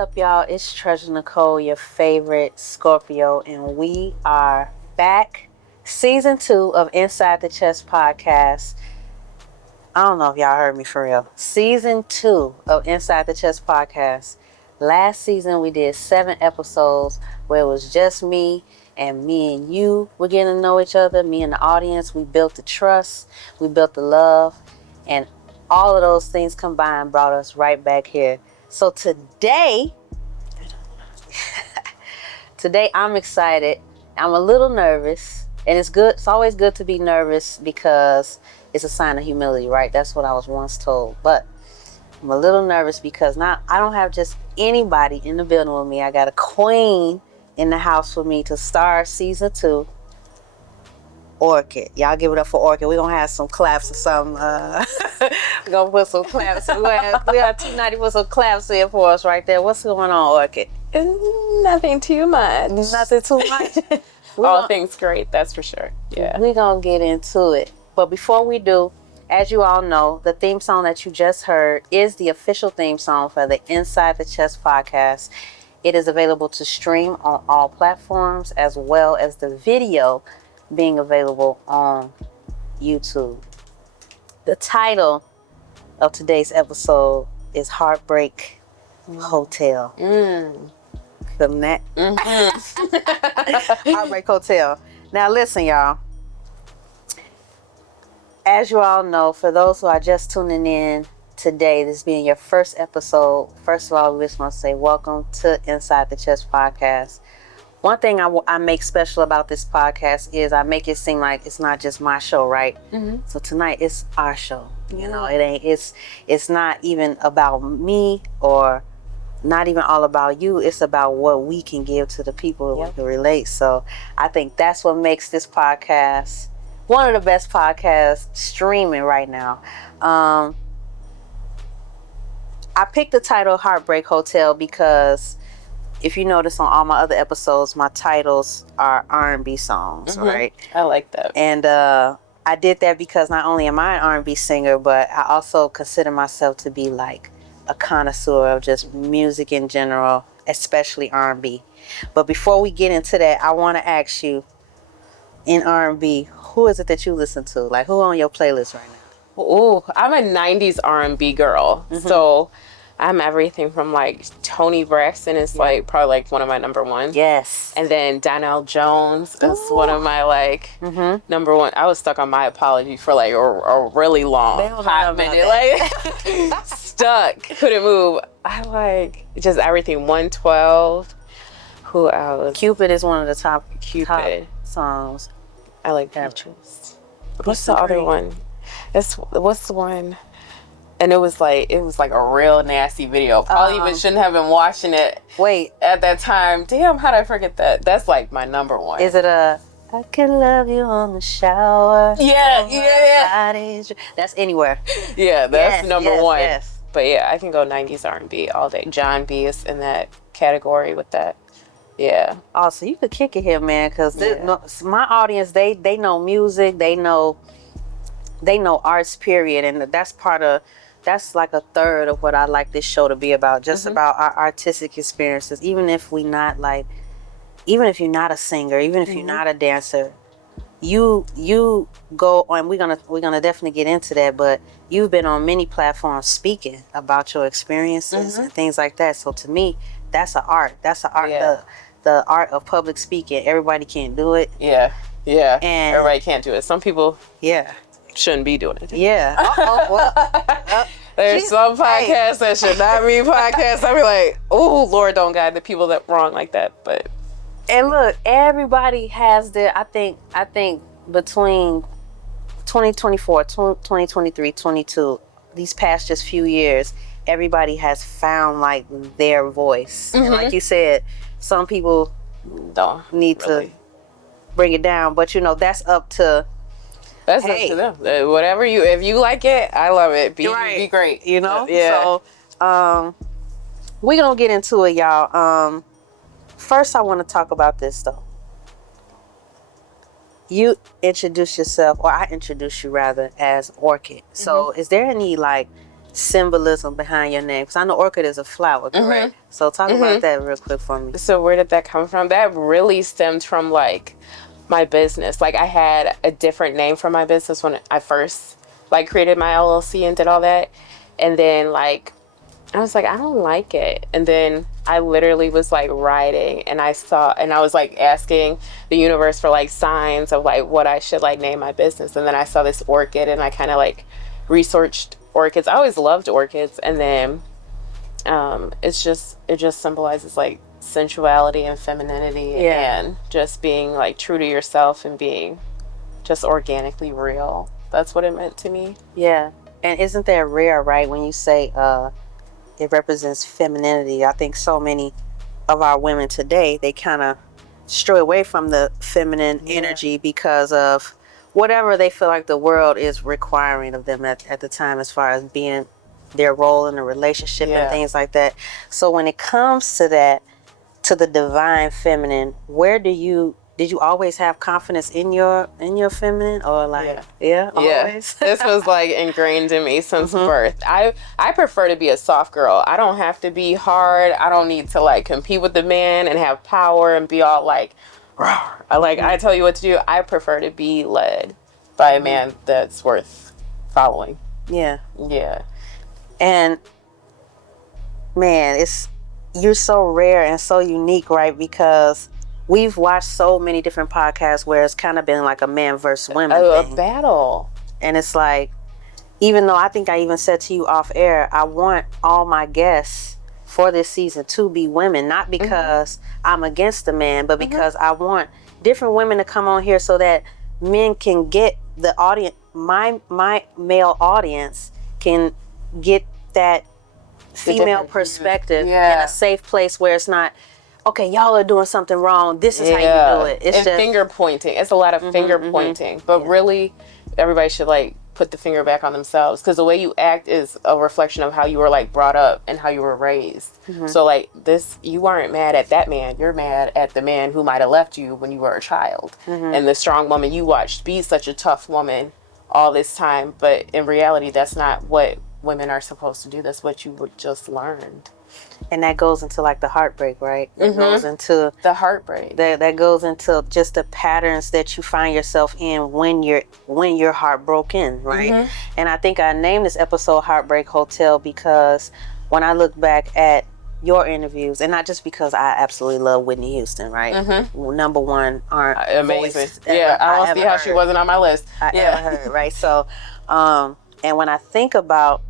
up, y'all? It's Treasur Necole, your favorite Scorpio, and we are back. Season 2 of Inside the Chess Podcast. I don't know if y'all heard me for real. Season 2 of Inside the Chess Podcast. Last season we did 7 episodes where it was just me and you were getting to know each other. Me and the audience, we built the trust, we built the love, and all of those things combined brought us right back here. So today I'm excited. I'm a little nervous, and it's good. It's always good to be nervous because it's a sign of humility, right? That's what I was once told. But I'm a little nervous because now I don't have just anybody in the building with me. I got a queen in the house with me to start season 2. Orchid. Y'all give it up for Orchid. We're going to have some claps or something. We're going to put some claps. We have 290 put some claps in for us right there. What's going on, Orchid? Nothing too much. Nothing too much? All things great, that's for sure. Yeah. We're going to get into it. But before we do, as you all know, the theme song that you just heard is the official theme song for the Inside the Chess Podcast. It is available to stream on all platforms, as well as the video being available on YouTube. The title of today's episode is Heartbreak Hotel. Feeling that? Heartbreak Hotel. Now listen, y'all. As you all know, for those who are just tuning in today, this being your first episode, first of all, we just want to say welcome to Inside the Chess Podcast. One thing I make special about this podcast is I make it seem like it's not just my show, right? Mm-hmm. So tonight it's our show. You know, it's not even about me or not even all about you. It's about what we can give to the people who can relate. So I think that's what makes this podcast one of the best podcasts streaming right now. I picked the title Heartbreak Hotel because if you notice on all my other episodes, my titles are R&B songs, right? I like that. And I did that because not only am I an R&B singer, but I also consider myself to be like a connoisseur of just music in general, especially R&B. But before we get into that, I want to ask you, in R&B, who is it that you listen to? Like, who on your playlist right now? Ooh, I'm a 90s R&B girl. So I'm everything from like Toni Braxton is like probably like one of my number ones. Yes. And then Donnell Jones is one of my like number one. I was stuck on My Apology for like a really long hot minute. Like stuck. Couldn't move. I like just everything. 112. Who else? Cupid is one of the top songs. I like Peaches. What's the other one? What's the one? And it was like a real nasty video. Probably even shouldn't have been watching it. Wait, at that time. Damn, how did I forget that? That's like my number one. Is it I can love you on the shower? Yeah. That's Anywhere. Yeah, that's number one. Yes. But yeah, I can go 90s R&B all day. John B is in that category with that. Yeah. Oh, so you could kick it here, man, because my audience, they know music, they know arts, period, and that's like a third of what I like this show to be about, just about our artistic experiences. Even if you're not a singer, even if you're not a dancer, you go on. We're gonna definitely get into that, but you've been on many platforms speaking about your experiences and things like that. So to me, that's an art. That's an art. Yeah. The art of public speaking. Everybody can't do it. Yeah. And everybody can't do it. Some people shouldn't be doing it. Yeah. There's some podcasts that should not be podcasts. I'd be like, oh, Lord, don't guide the people that wrong like that. And look, everybody has their, I think between 2024, 2023, 22, these past just few years, everybody has found like their voice. And like you said, some people don't need to bring it down, but that's up to up to them. Whatever if you like it, I love it. Be great. Yeah. So we're gonna get into it, y'all. First I want to talk about this though. You introduce yourself, or I introduce you rather, as Orchid. So is there any like symbolism behind your name? Because I know orchid is a flower, correct? So talk about that real quick for me. So where did that come from? That really stemmed from like my business. Like I had a different name for my business when I first like created my LLC and did all that. And then like I was like, I don't like it. And then I literally was like writing and I was like asking the universe for like signs of like what I should like name my business. And then I saw this orchid and I kind of like researched orchids. I always loved orchids. And then it just symbolizes like sensuality and femininity and just being like true to yourself and being just organically real. That's what it meant to me. Yeah. And isn't that rare, right? When you say it represents femininity. I think so many of our women today, they kind of stray away from the feminine energy because of whatever they feel like the world is requiring of them at the time, as far as being their role in a relationship and things like that. So when it comes to that, to the divine feminine, did you always have confidence in your feminine, or like always? This was like ingrained in me since birth. I prefer to be a soft girl. I don't have to be hard. I don't need to like compete with the man and have power and be all like I tell you what to do. I prefer to be led by a man that's worth following. Yeah. And man, you're so rare and so unique, right? Because we've watched so many different podcasts where it's kind of been like a man versus women thing. A battle. And it's like, even though I think I even said to you off air, I want all my guests for this season to be women, not because I'm against the man, but because I want different women to come on here so that men can get the audience, my male audience can get that female perspective in a safe place where it's not, okay, y'all are doing something wrong, this is how you do it. It's just finger pointing. It's a lot of finger pointing, but really everybody should like put the finger back on themselves, because the way you act is a reflection of how you were like brought up and how you were raised. So like this, you aren't mad at that man, you're mad at the man who might have left you when you were a child, and the strong woman you watched be such a tough woman all this time. But in reality, that's not what women are supposed to do. That's what you were just learned. And that goes into like the heartbreak, right? It goes into the heartbreak. That goes into just the patterns that you find yourself in when you're heartbroken, right? And I think I named this episode Heartbreak Hotel because when I look back at your interviews, and not just because I absolutely love Whitney Houston, right? Number one, amazing. I don't see how she wasn't on my list. I ever heard, right? So, and when I think about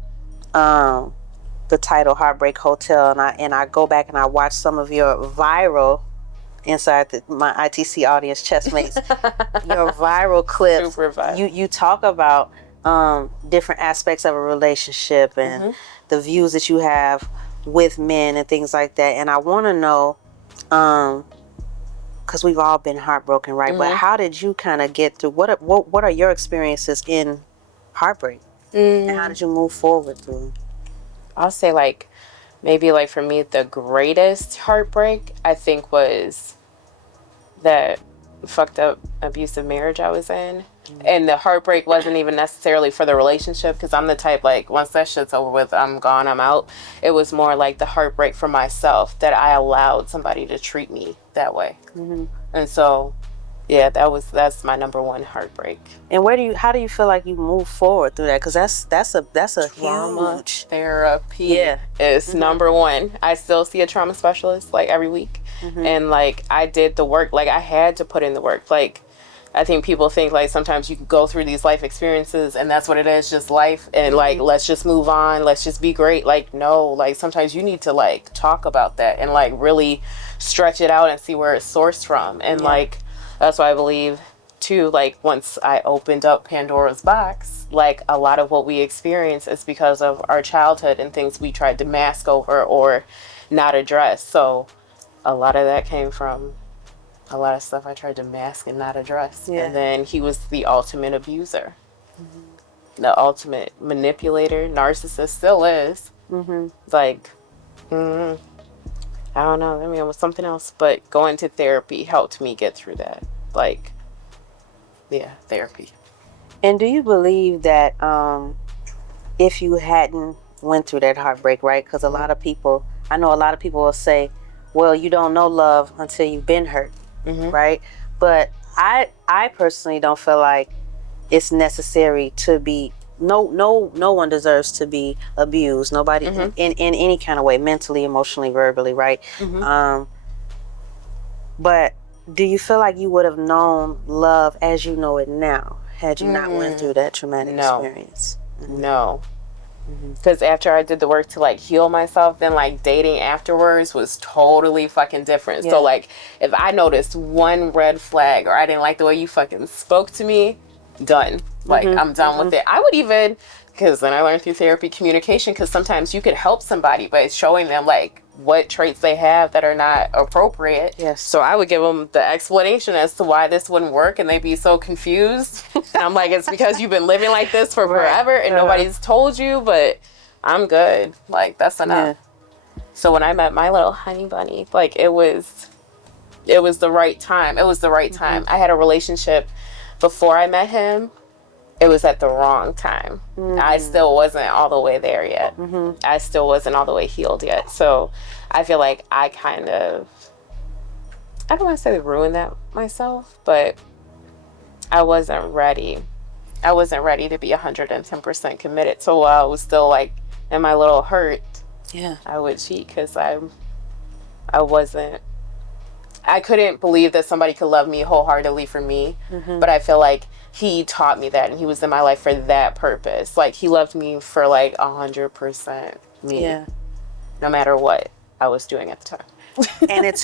the title Heartbreak Hotel, and I go back and I watch some of your viral inside my ITC audience, chessmates, your viral clips. You talk about different aspects of a relationship and the views that you have with men and things like that. And I want to know, because we've all been heartbroken, right? But how did you kind of get through? What are your experiences in heartbreak, and how did you move forward through? I'll say like maybe like for me the greatest heartbreak I think was that fucked up abusive marriage I was in. And the heartbreak wasn't even necessarily for the relationship, because I'm the type like once that shit's over with, I'm gone, I'm out. It was more like the heartbreak for myself that I allowed somebody to treat me that way. And so that's my number one heartbreak. And how do you feel like you move forward through that? Because that's a trauma huge therapy. Is number one. I still see a trauma specialist like every week, and like I did the work. Like I had to put in the work. Like I think people think like sometimes you can go through these life experiences and that's what it is, just life, and like let's just move on, let's just be great. Like no, like sometimes you need to like talk about that and like really stretch it out and see where it's sourced from. And like that's why I believe too, like once I opened up Pandora's box, like a lot of what we experience is because of our childhood and things we tried to mask over or not address. So a lot of that came from a lot of stuff I tried to mask and not address. And then he was the ultimate abuser, the ultimate manipulator, narcissist, still is. Like, I don't know. I mean, it was something else, but going to therapy helped me get through that. Like, therapy. And do you believe that if you hadn't went through that heartbreak, right? Because I know a lot of people will say, well, you don't know love until you've been hurt, right? But I personally don't feel like it's necessary to be, no one deserves to be abused. Nobody in any kind of way, mentally, emotionally, verbally, right? But do you feel like you would have known love as you know it now had you not went through that traumatic experience? No. Because after I did the work to like heal myself, then like dating afterwards was totally fucking different. So like if I noticed one red flag or I didn't like the way you fucking spoke to me, done. Like I'm done with it. I would even, because then I learned through therapy communication, because sometimes you could help somebody by showing them like what traits they have that are not appropriate. Yes. So I would give them the explanation as to why this wouldn't work, and they'd be so confused. And I'm like, it's because you've been living like this for forever and nobody's told you, but I'm good. Like, that's enough. Yeah. So when I met my little honey bunny, like it was the right time. It was the right time. I had a relationship before I met him. It was at the wrong time. I still wasn't all the way there yet. I still wasn't all the way healed yet. So I feel like I kind of, I don't want to say ruined that myself, but I wasn't ready. I wasn't ready to be 110% committed. So while I was still like in my little hurt, I would cheat because I couldn't believe that somebody could love me wholeheartedly for me. But I feel like he taught me that, and he was in my life for that purpose. Like, he loved me for like 100% me. Yeah. No matter what I was doing at the time. And it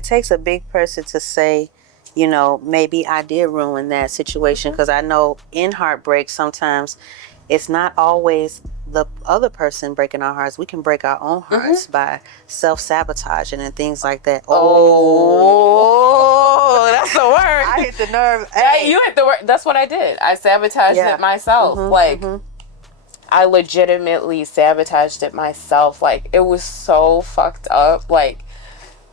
takes a big person to say, you know, maybe I did ruin that situation, because I know in heartbreak sometimes it's not always the other person breaking our hearts. We can break our own hearts by self-sabotaging and things like that. Oh, that's the word. I hit the nerve. Hey. You hit the word. That's what I did. I sabotaged it myself. I legitimately sabotaged it myself. Like, it was so fucked up. Like,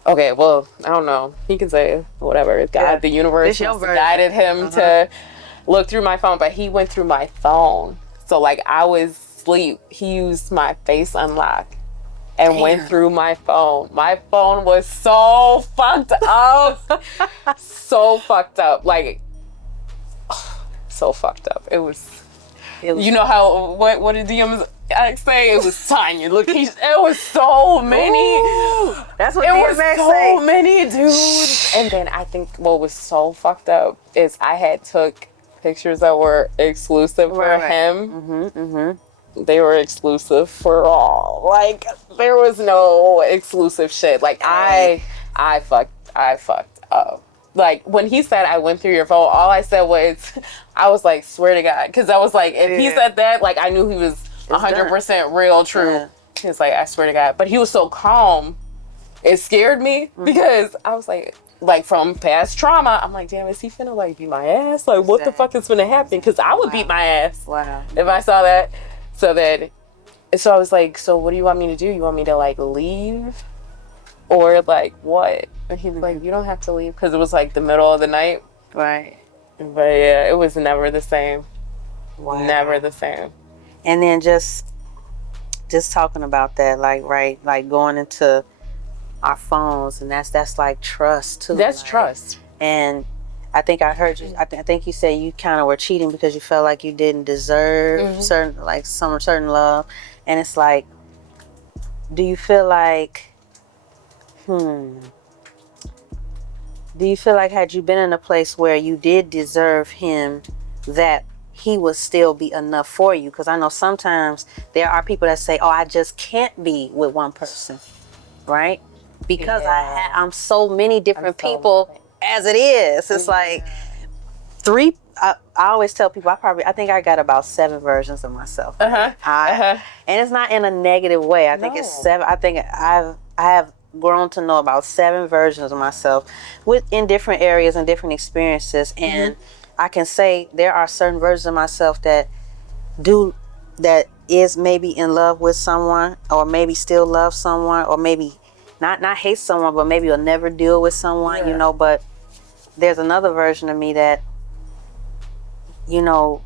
okay, well, I don't know. He can say whatever. God, the universe guided him to look through my phone, but he went through my phone. So, like, I was asleep. He used my face unlock and went through my phone. My phone was so fucked up. So fucked up. Like, so fucked up. It was you know how, what did DMs say? It was tiny. Look, it was so many. Ooh, that's what it DMs was so many dudes. And then I think what was so fucked up is I had took pictures that were exclusive for him. They were exclusive for all. Like, there was no exclusive shit. Like, I fucked up. Like, when he said I went through your phone, all I said was, I was like, swear to God. Because I was like, if he said that, like, I knew he was 100% real, true. Yeah. He was like, I swear to God. But he was so calm. It scared me because I was like from past trauma, I'm like, damn, is he finna like beat my ass? Like, what the fuck is finna happen? Because I would beat my ass if I saw that. So I was like, so what do you want me to do? You want me to like leave? Or like what? And he was like, you don't have to leave, because it was like the middle of the night. Right. But yeah, it was never the same. Wow. Never the same. And then just talking about that, like, right, like going into our phones, and that's like trust too. That's like, trust. And I think I heard you. I think you said you kind of were cheating because you felt like you didn't deserve certain love, and it's like, do you feel like, had you been in a place where you did deserve him, that he would still be enough for you? Because I know sometimes there are people that say, oh, I just can't be with one person, right? Because I'm so many different people as it is. It's like I always tell people I think I got about 7 versions of myself. And it's not in a negative way. I think it's 7. I think I have grown to know about 7 versions of myself in different areas and different experiences. And I can say there are certain versions of myself that is maybe in love with someone, or maybe still love someone, or maybe not hate someone, but maybe will never deal with someone, you know. But there's another version of me that, you know,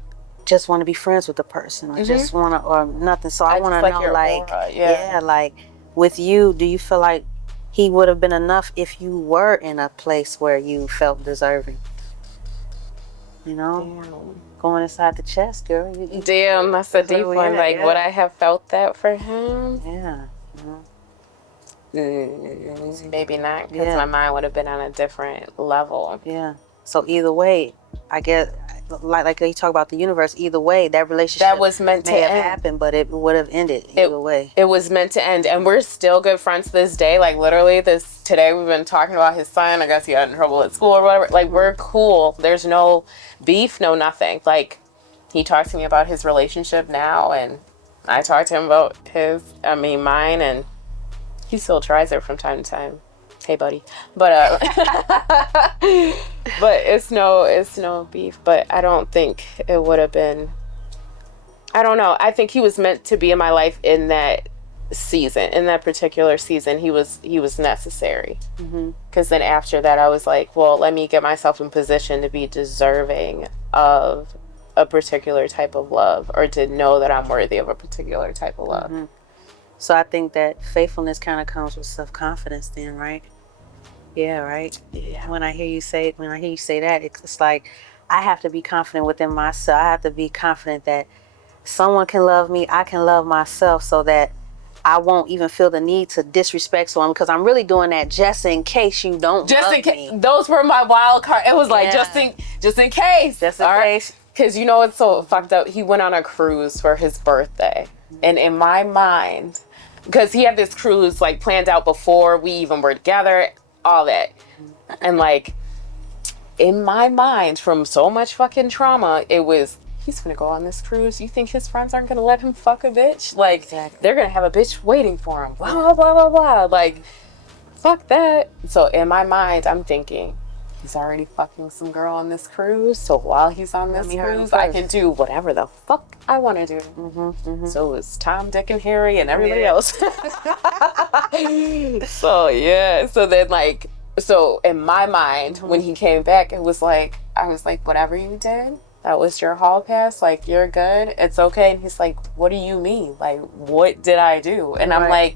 just want to be friends with the person, or just want to, or nothing. So I want to know, like, aura, like with you, do you feel like he would have been enough if you were in a place where you felt deserving? You know, going inside the chest, girl. Damn, that's a deep one. Like, would I have felt that for him? Yeah. Maybe not, because my mind would have been on a different level. Yeah. So either way, I guess, like you talk about the universe, either way, that relationship that was meant to have happened, but it would have ended either way. It was meant to end, and we're still good friends to this day. Like, literally, today we've been talking about his son. I guess he got in trouble at school or whatever. Like, we're cool. There's no beef, no nothing. Like, he talks to me about his relationship now, and I talk to him about mine, and he still tries it from time to time. Hey, buddy. But but it's no beef. But I don't think it would have been. I don't know. I think he was meant to be in my life in that season, in that particular season. He was necessary. Because then after that, I was like, well, let me get myself in position to be deserving of a particular type of love, or to know that I'm worthy of a particular type of love. So I think that faithfulness kind of comes with self-confidence then, right? Yeah, right? Yeah. When I hear you say that, it's like I have to be confident within myself. I have to be confident that someone can love me, I can love myself, so that I won't even feel the need to disrespect someone, because I'm really doing that just in case you don't love me. Those were my wild card. It was like, just in case. Just in case. Because you know what's so fucked up? He went on a cruise for his birthday. And in my mind, because he had this cruise like planned out before we even were together, all that. And like, in my mind, from so much fucking trauma, it was, he's gonna go on this cruise. You think his friends aren't gonna let him fuck a bitch? Like, they're gonna have a bitch waiting for him. Blah, blah, blah, blah, blah. Like, fuck that. So in my mind, I'm thinking, he's already fucking some girl on this cruise. So while he's on this cruise, I can do whatever the fuck I want to do. So it's Tom, Dick, and Harry, and everybody else. So yeah. So then like, so in my mind, when he came back, it was like, I was like, whatever you did, that was your hall pass. Like, you're good. It's okay. And he's like, what do you mean? Like, what did I do? And I'm like,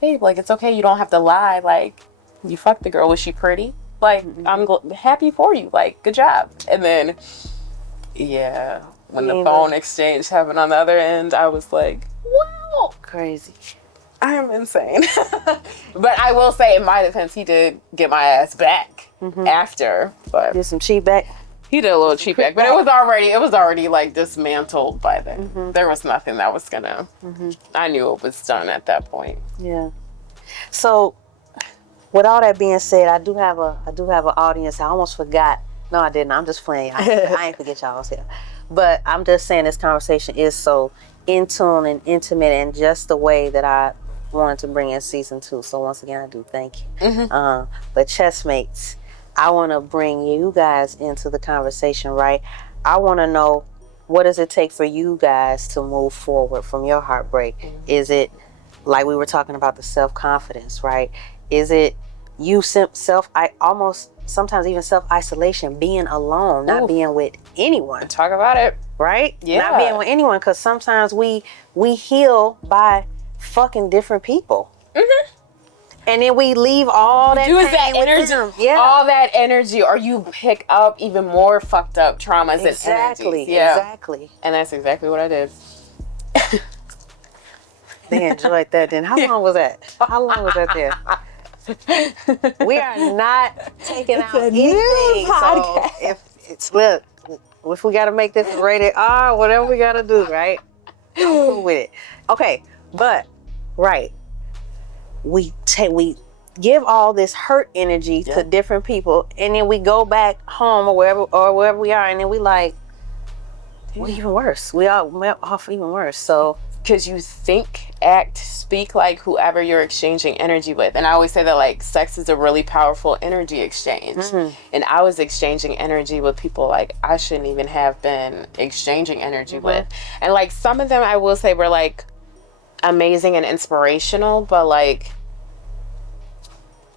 babe, like, it's okay. You don't have to lie. Like, you fucked the girl. Was she pretty? Like, I'm happy for you. Like, good job. And then, when the phone exchange happened on the other end, I was like, wow. Crazy. I am insane. But I will say, in my defense, he did get my ass back after. But did some cheat back? He did a little cheat back. But it was already like dismantled by then. There was nothing that was gonna, I knew it was done at that point. Yeah. So, with all that being said, I do have an audience. I almost forgot. No, I didn't. I'm just playing. I ain't forget y'all here. But I'm just saying this conversation is so in tune and intimate, and just the way that I wanted to bring in season 2. So once again, I do thank you. But chessmates, I want to bring you guys into the conversation, right? I want to know, what does it take for you guys to move forward from your heartbreak? Is it, like we were talking about, the self-confidence, right? Is it you almost sometimes even self-isolation, being alone, not being with anyone? Talk about it. Right? Yeah. Not being with anyone, because sometimes we heal by fucking different people. And then we leave all that pain that energy, all that energy, or you pick up even more fucked up traumas and energies. Exactly. And that's exactly what I did. They enjoyed that then. How long was that? How long was that there? We are not taking out anything. So if we got to make this rated R, whatever we got to do, right? I'm cool with it. Okay, but right, we give all this hurt energy to different people, and then we go back home or wherever we are, and then we like, we're even worse. We're off even worse. So. Because you think, act, speak like whoever you're exchanging energy with. And I always say that, like, sex is a really powerful energy exchange. And I was exchanging energy with people like I shouldn't even have been exchanging energy with. And like, some of them I will say were like amazing and inspirational, but like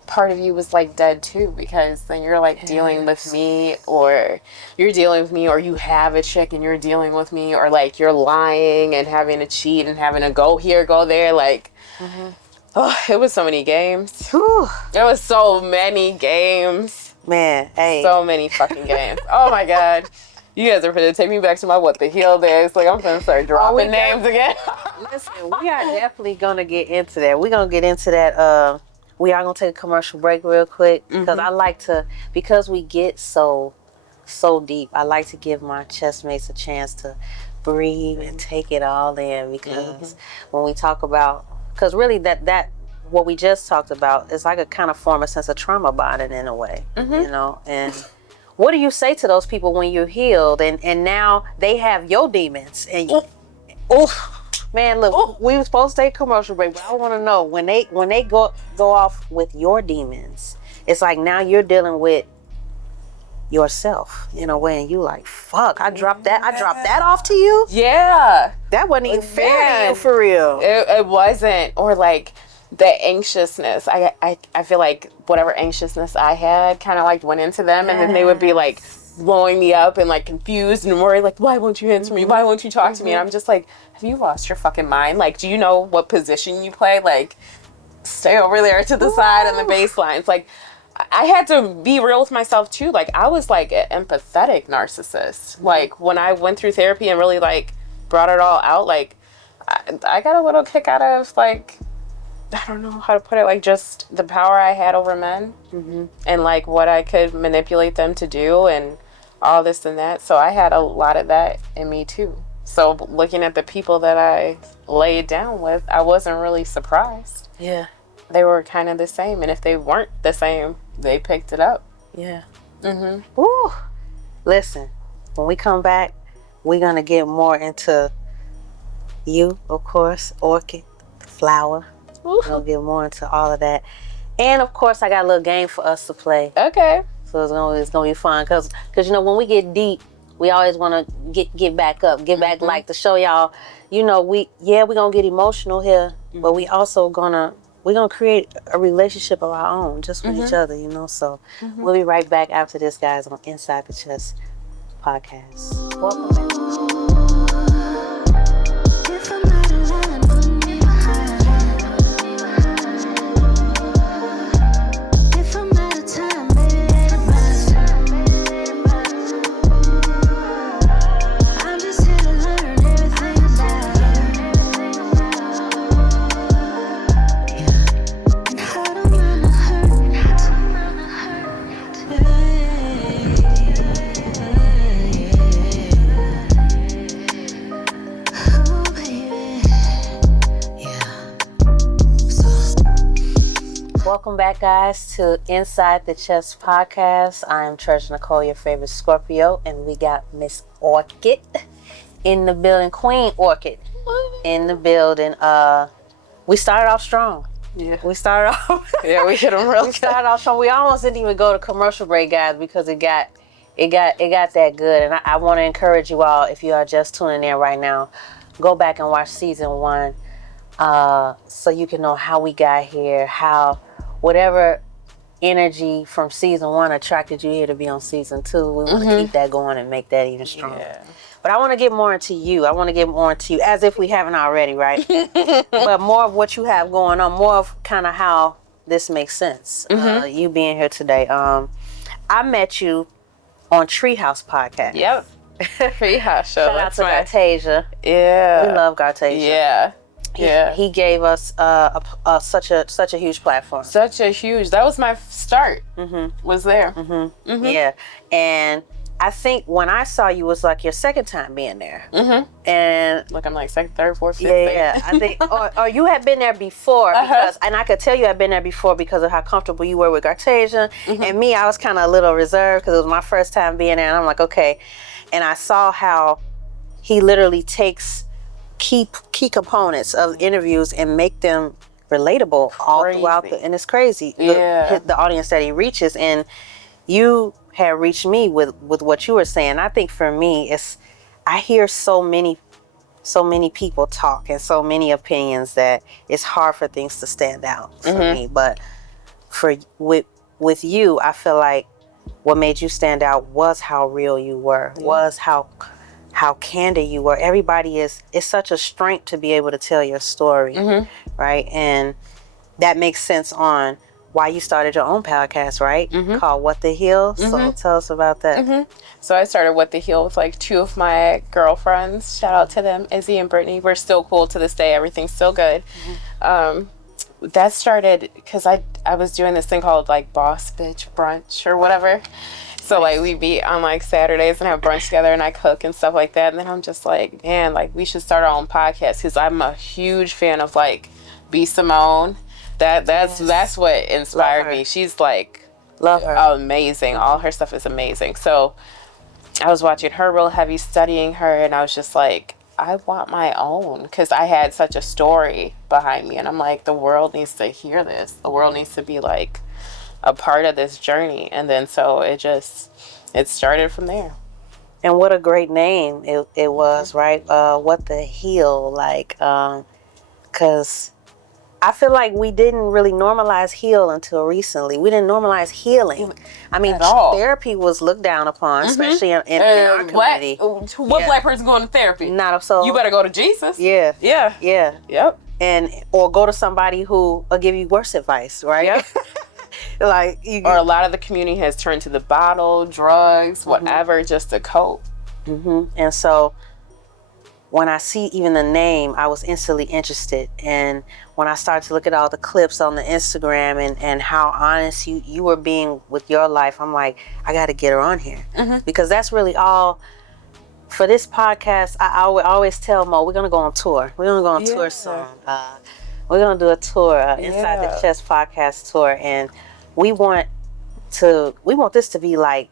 part of you was like dead too, because then you're like dealing with me, or you're dealing with me, or you have a chick and you're dealing with me, or like you're lying and having to cheat and having to go here, go there. Like, oh, it was so many games. Whew. There was so many games. Man, hey. So many fucking games. Oh my God. You guys are finna take me back to my what the hell days. Like, I'm finna start dropping names again. Listen, we are definitely gonna get into that. We're gonna get into that. We are gonna take a commercial break real quick, because I like to, because we get so deep, I like to give my chess mates a chance to breathe and take it all in, because when we talk about, because really that what we just talked about is like a kind of form a sense of trauma bonding in a way, you know. And what do you say to those people when you're healed and now they have your demons and man, look, we were supposed to take a commercial break, but I want to know when they go off with your demons, it's like now you're dealing with yourself in a way, and you like, fuck, I dropped that off to you. Yeah, that wasn't even fair to you, for real. It wasn't. Or like the anxiousness, I feel like whatever anxiousness I had kind of like went into them, and then they would be like blowing me up and like confused and worried, like, why won't you answer me? Why won't you talk to me? And I'm just like, have you lost your fucking mind? Like, do you know what position you play? Like, stay over there to the side on the baseline. It's like, I had to be real with myself too. Like, I was like an empathetic narcissist. Like, when I went through therapy and really like brought it all out, like I got a little kick out of, like, I don't know how to put it, like just the power I had over men and like what I could manipulate them to do and all this and that. So I had a lot of that in me too. So looking at the people that I laid down with, I wasn't really surprised. Yeah. They were kind of the same. And if they weren't the same, they picked it up. Yeah. Woo. Listen, when we come back, we're going to get more into you, of course, Orchid, flower. We're going to get more into all of that. And, of course, I got a little game for us to play. Okay. So it's gonna be fun. Because you know, when we get deep, we always want to get back up, get back, like to show y'all, you know, we're going to get emotional here, but we're gonna create a relationship of our own just with each other, you know. So we'll be right back after this, guys, on Inside the Chess podcast. Welcome back. Welcome back, guys, to Inside the Chess podcast. I am Treasur Necole, your favorite Scorpio, and we got Miss Orchid in the building, Queen Orchid in the building. We started off strong. Yeah, we started off. Yeah, we hit them real good. We started off strong. We almost didn't even go to commercial break, guys, because it got that good. And I want to encourage you all, if you are just tuning in right now, go back and watch season 1, so you can know how we got here, how whatever energy from season 1 attracted you here to be on season 2. We want to keep that going and make that even stronger. Yeah. But I want to get more into you. I want to get more into you, as if we haven't already, right? But more of what you have going on, more of kind of how this makes sense. You being here today. I met you on Treehouse podcast. Yep. Treehouse show. Shout out to Gartasia. Yeah. We love Gartasia. Yeah. Yeah. He gave us such a huge platform. That was my start. Was there. Yeah. And I think when I saw you, it was like your second time being there. And look, I'm like second, third, fourth, fifth. Yeah. I think, or you had been there before, because, and I could tell you had been there before because of how comfortable you were with Gartasia. And me, I was kind of a little reserved because it was my first time being there, and I'm like, okay. And I saw how he literally takes key components of interviews and make them relatable all throughout and it's crazy. The audience that he reaches, and you had reached me with what you were saying. I think for me, I hear so many people talk and so many opinions that it's hard for things to stand out for me. But with you, I feel like what made you stand out was how real you were, was how candid you were. Everybody it's such a strength to be able to tell your story, right? And that makes sense on why you started your own podcast, right? Called What the Heal. So tell us about that. So I started What the Heal with like 2 of my girlfriends. Shout out to them, Izzy and Brittany. We're still cool to this day. Everything's still good. That started because I was doing this thing called like Boss Bitch Brunch or whatever. So like we meet on like Saturdays and have brunch together, and I cook and stuff like that. And then I'm just like, man, like we should start our own podcast, because I'm a huge fan of like B. Simone. That's what inspired me. She's like, love her, amazing. All her stuff is amazing. So I was watching her real heavy, studying her, and I was just like, I want my own, because I had such a story behind me, and I'm like, the world needs to hear this. The world needs to be like a part of this journey. And then so it started from there. And what a great name it was, right? What the Heal, like, because I feel like we didn't really normalize heal until recently. We didn't normalize healing. I mean, therapy was looked down upon, especially in our community. What black person going to therapy? Not so. You better go to Jesus. Yeah. Yep. Or go to somebody who will give you worse advice, right? Yep. Or a lot of the community has turned to the bottle, drugs, whatever, just to cope. And so when I see even the name, I was instantly interested. And when I started to look at all the clips on the Instagram and how honest you were being with your life, I'm like, I got to get her on here. Because that's really all. For this podcast, I always tell Mo, we're going to go on tour. We're going to go on tour soon. We're going to do a tour, Inside the Chest podcast tour. And we want this to be like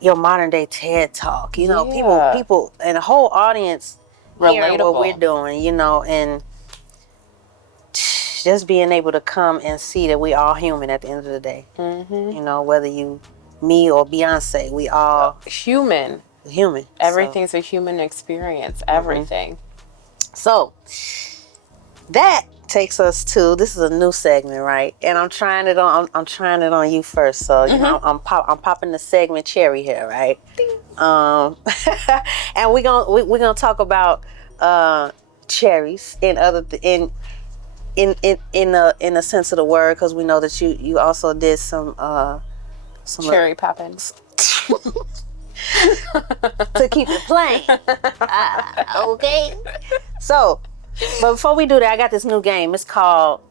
your modern day TED Talk. You know, people and the whole audience hearing what we're doing, you know, and just being able to come and see that we all human at the end of the day. You know, whether me or Beyonce, we all human. Everything's a human experience. Everything. So that takes us to, this is a new segment, right? And I'm trying it on you first. So you know, I'm popping the segment cherry here, right? And we're gonna talk about cherries in a sense of the word, because we know that you also did some cherry poppins. To keep it plain. Okay. So, but before we do that, I got this new game. It's called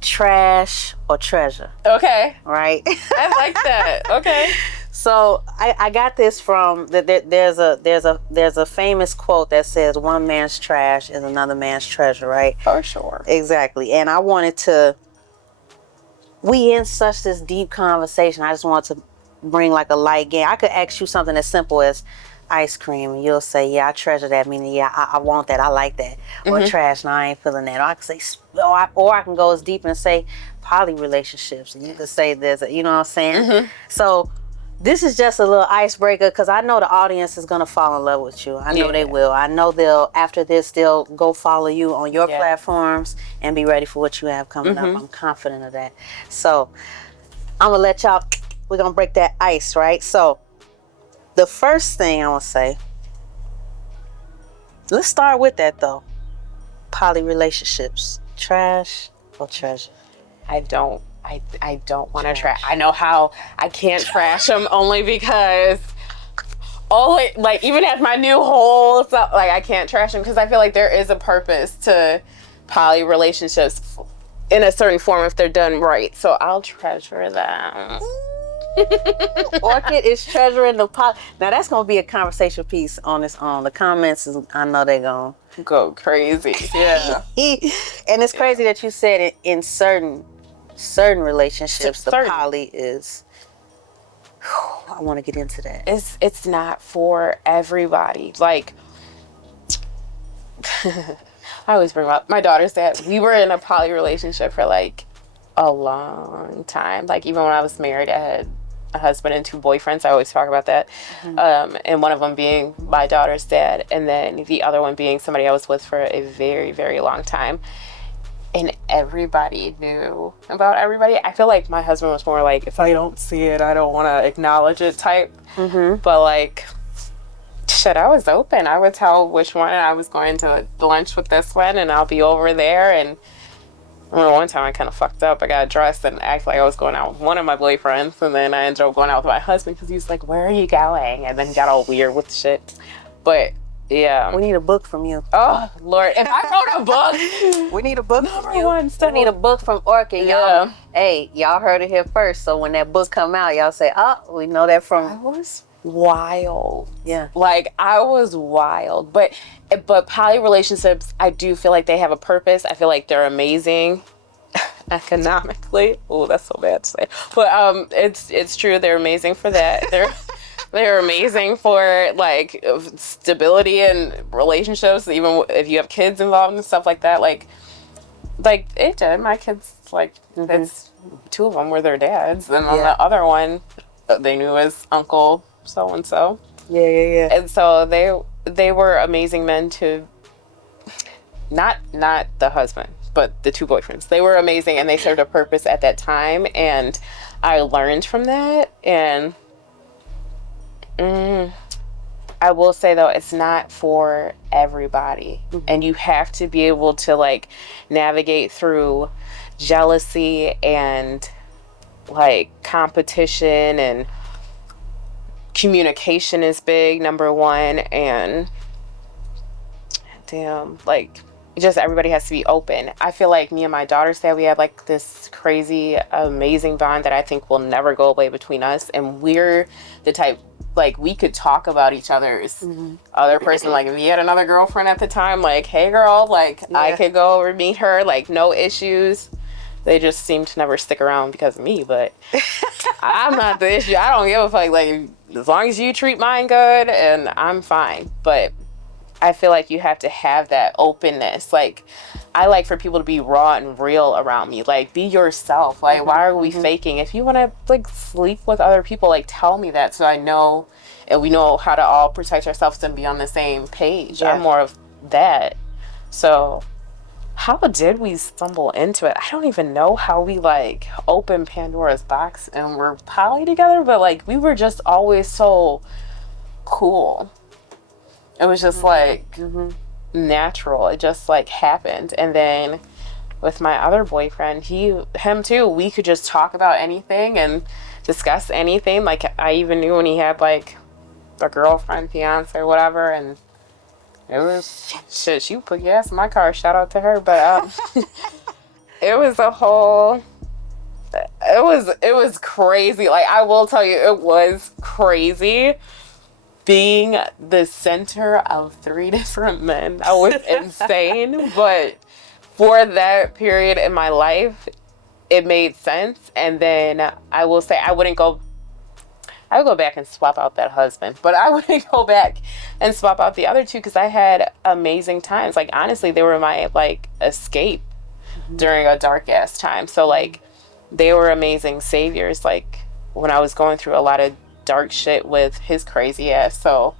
Trash or Treasure. Okay. Right? I like that. Okay. So I got this from there's a famous quote that says, one man's trash is another man's treasure, right? For sure. Exactly. And I wanted we in such this deep conversation, I just wanted to bring like a light game. I could ask you something as simple as ice cream, and you'll say, yeah, I treasure that, meaning, yeah, I want that, I like that. Or trash, no, I ain't feeling that. Or I can say, or I can go as deep and say poly relationships, and you could say you know what I'm saying? So this is just a little icebreaker, because I know the audience is going to fall in love with you. I know they will. I know after this, they'll go follow you on your platforms and be ready for what you have coming up. I'm confident of that. So I'm going to let y'all, we're going to break that ice, right? So the first thing I want to say, let's start with that though. Poly relationships, trash or treasure? I don't want to trash. I know how I can't trash them, only because even at my new whole stuff, like I can't trash them, because I feel like there is a purpose to poly relationships in a certain form if they're done right. So I'll treasure them. Orchid is treasuring the poly. Now that's gonna be a conversation piece on its own. The comments I know they're gonna go crazy. Yeah. And it's crazy that you said it in certain relationships the poly is. I want to get into that. It's not for everybody. Like I always bring up my daughter's dad. We were in a poly relationship for like a long time. Like even when I was married, I had a husband and 2 boyfriends. I always talk about that. And one of them being my daughter's dad, and then the other one being somebody I was with for a very, very long time. and everybody knew about everybody. I feel like my husband was more like, if I don't see it, I don't want to acknowledge it type. But like, shit, I was open. I would tell which one I was going to lunch with this one, and I'll be over there. And I remember one time I kind of fucked up. I got dressed and acted like I was going out with one of my boyfriends, and then I ended up going out with my husband because he was like, where are you going? And then got all weird with shit. But yeah. We need a book from you. Oh, Lord. If I wrote a book. We need a book from you. We need a book from Orchid. Y'all, hey, y'all heard it here first. So when that book come out, y'all say, oh, we know that from... I was wild. Yeah. Like, I was wild. But poly relationships, I do feel like they have a purpose. I feel like they're amazing economically. Oh, that's so bad to say. But it's true. They're amazing for that. They're amazing for like stability and relationships, even if you have kids involved and stuff like that. Like it did. My kids, like, it's two of them were their dads, and on the other one, they knew his uncle so and so. Yeah. And so they were amazing men to not the husband, but the two boyfriends. They were amazing, and they served a purpose at that time, and I learned from that. And I will say, though, it's not for everybody. And you have to be able to, like, navigate through jealousy and, like, competition, and communication is big, number one. And, like, just everybody has to be open. I feel like me and my daughter said we have, like, this crazy, amazing bond that I think will never go away between us. And we're the type... like, we could talk about each other's other person. Like, if he had another girlfriend at the time, like, hey, girl, like, I could go over and meet her. Like, no issues. They just seem to never stick around because of me. But I'm not the issue. I don't give a fuck. Like, as long as you treat mine good, and I'm fine. But I feel like you have to have that openness. Like, I like for people to be raw and real around me. Like, be yourself. Like, why are we faking? If you want to, like, sleep with other people, like, tell me that so I know, and we know how to all protect ourselves and be on the same page. I'm more of that. So, how did we stumble into it? I don't even know how we, like, opened Pandora's box and we're poly together, but, like, we were just always so cool. It was just, like... natural. It just, like, happened. And then with my other boyfriend, him too, we could just talk about anything and discuss anything. Like, I even knew when he had, like, a girlfriend, fiance, or whatever, and it was shit. She would put gas in my car. Shout out to her. But it was a whole... it was crazy. Like, I will tell you, it was crazy being the center of 3 different men. That was insane. But for that period in my life, it made sense. And then I will say, I would go back and swap out that husband, but I wouldn't go back and swap out the other two, because I had amazing times. Like, honestly, they were my, like, escape during a dark ass time. So, like, they were amazing saviors, like, when I was going through a lot of dark shit with his crazy ass. So,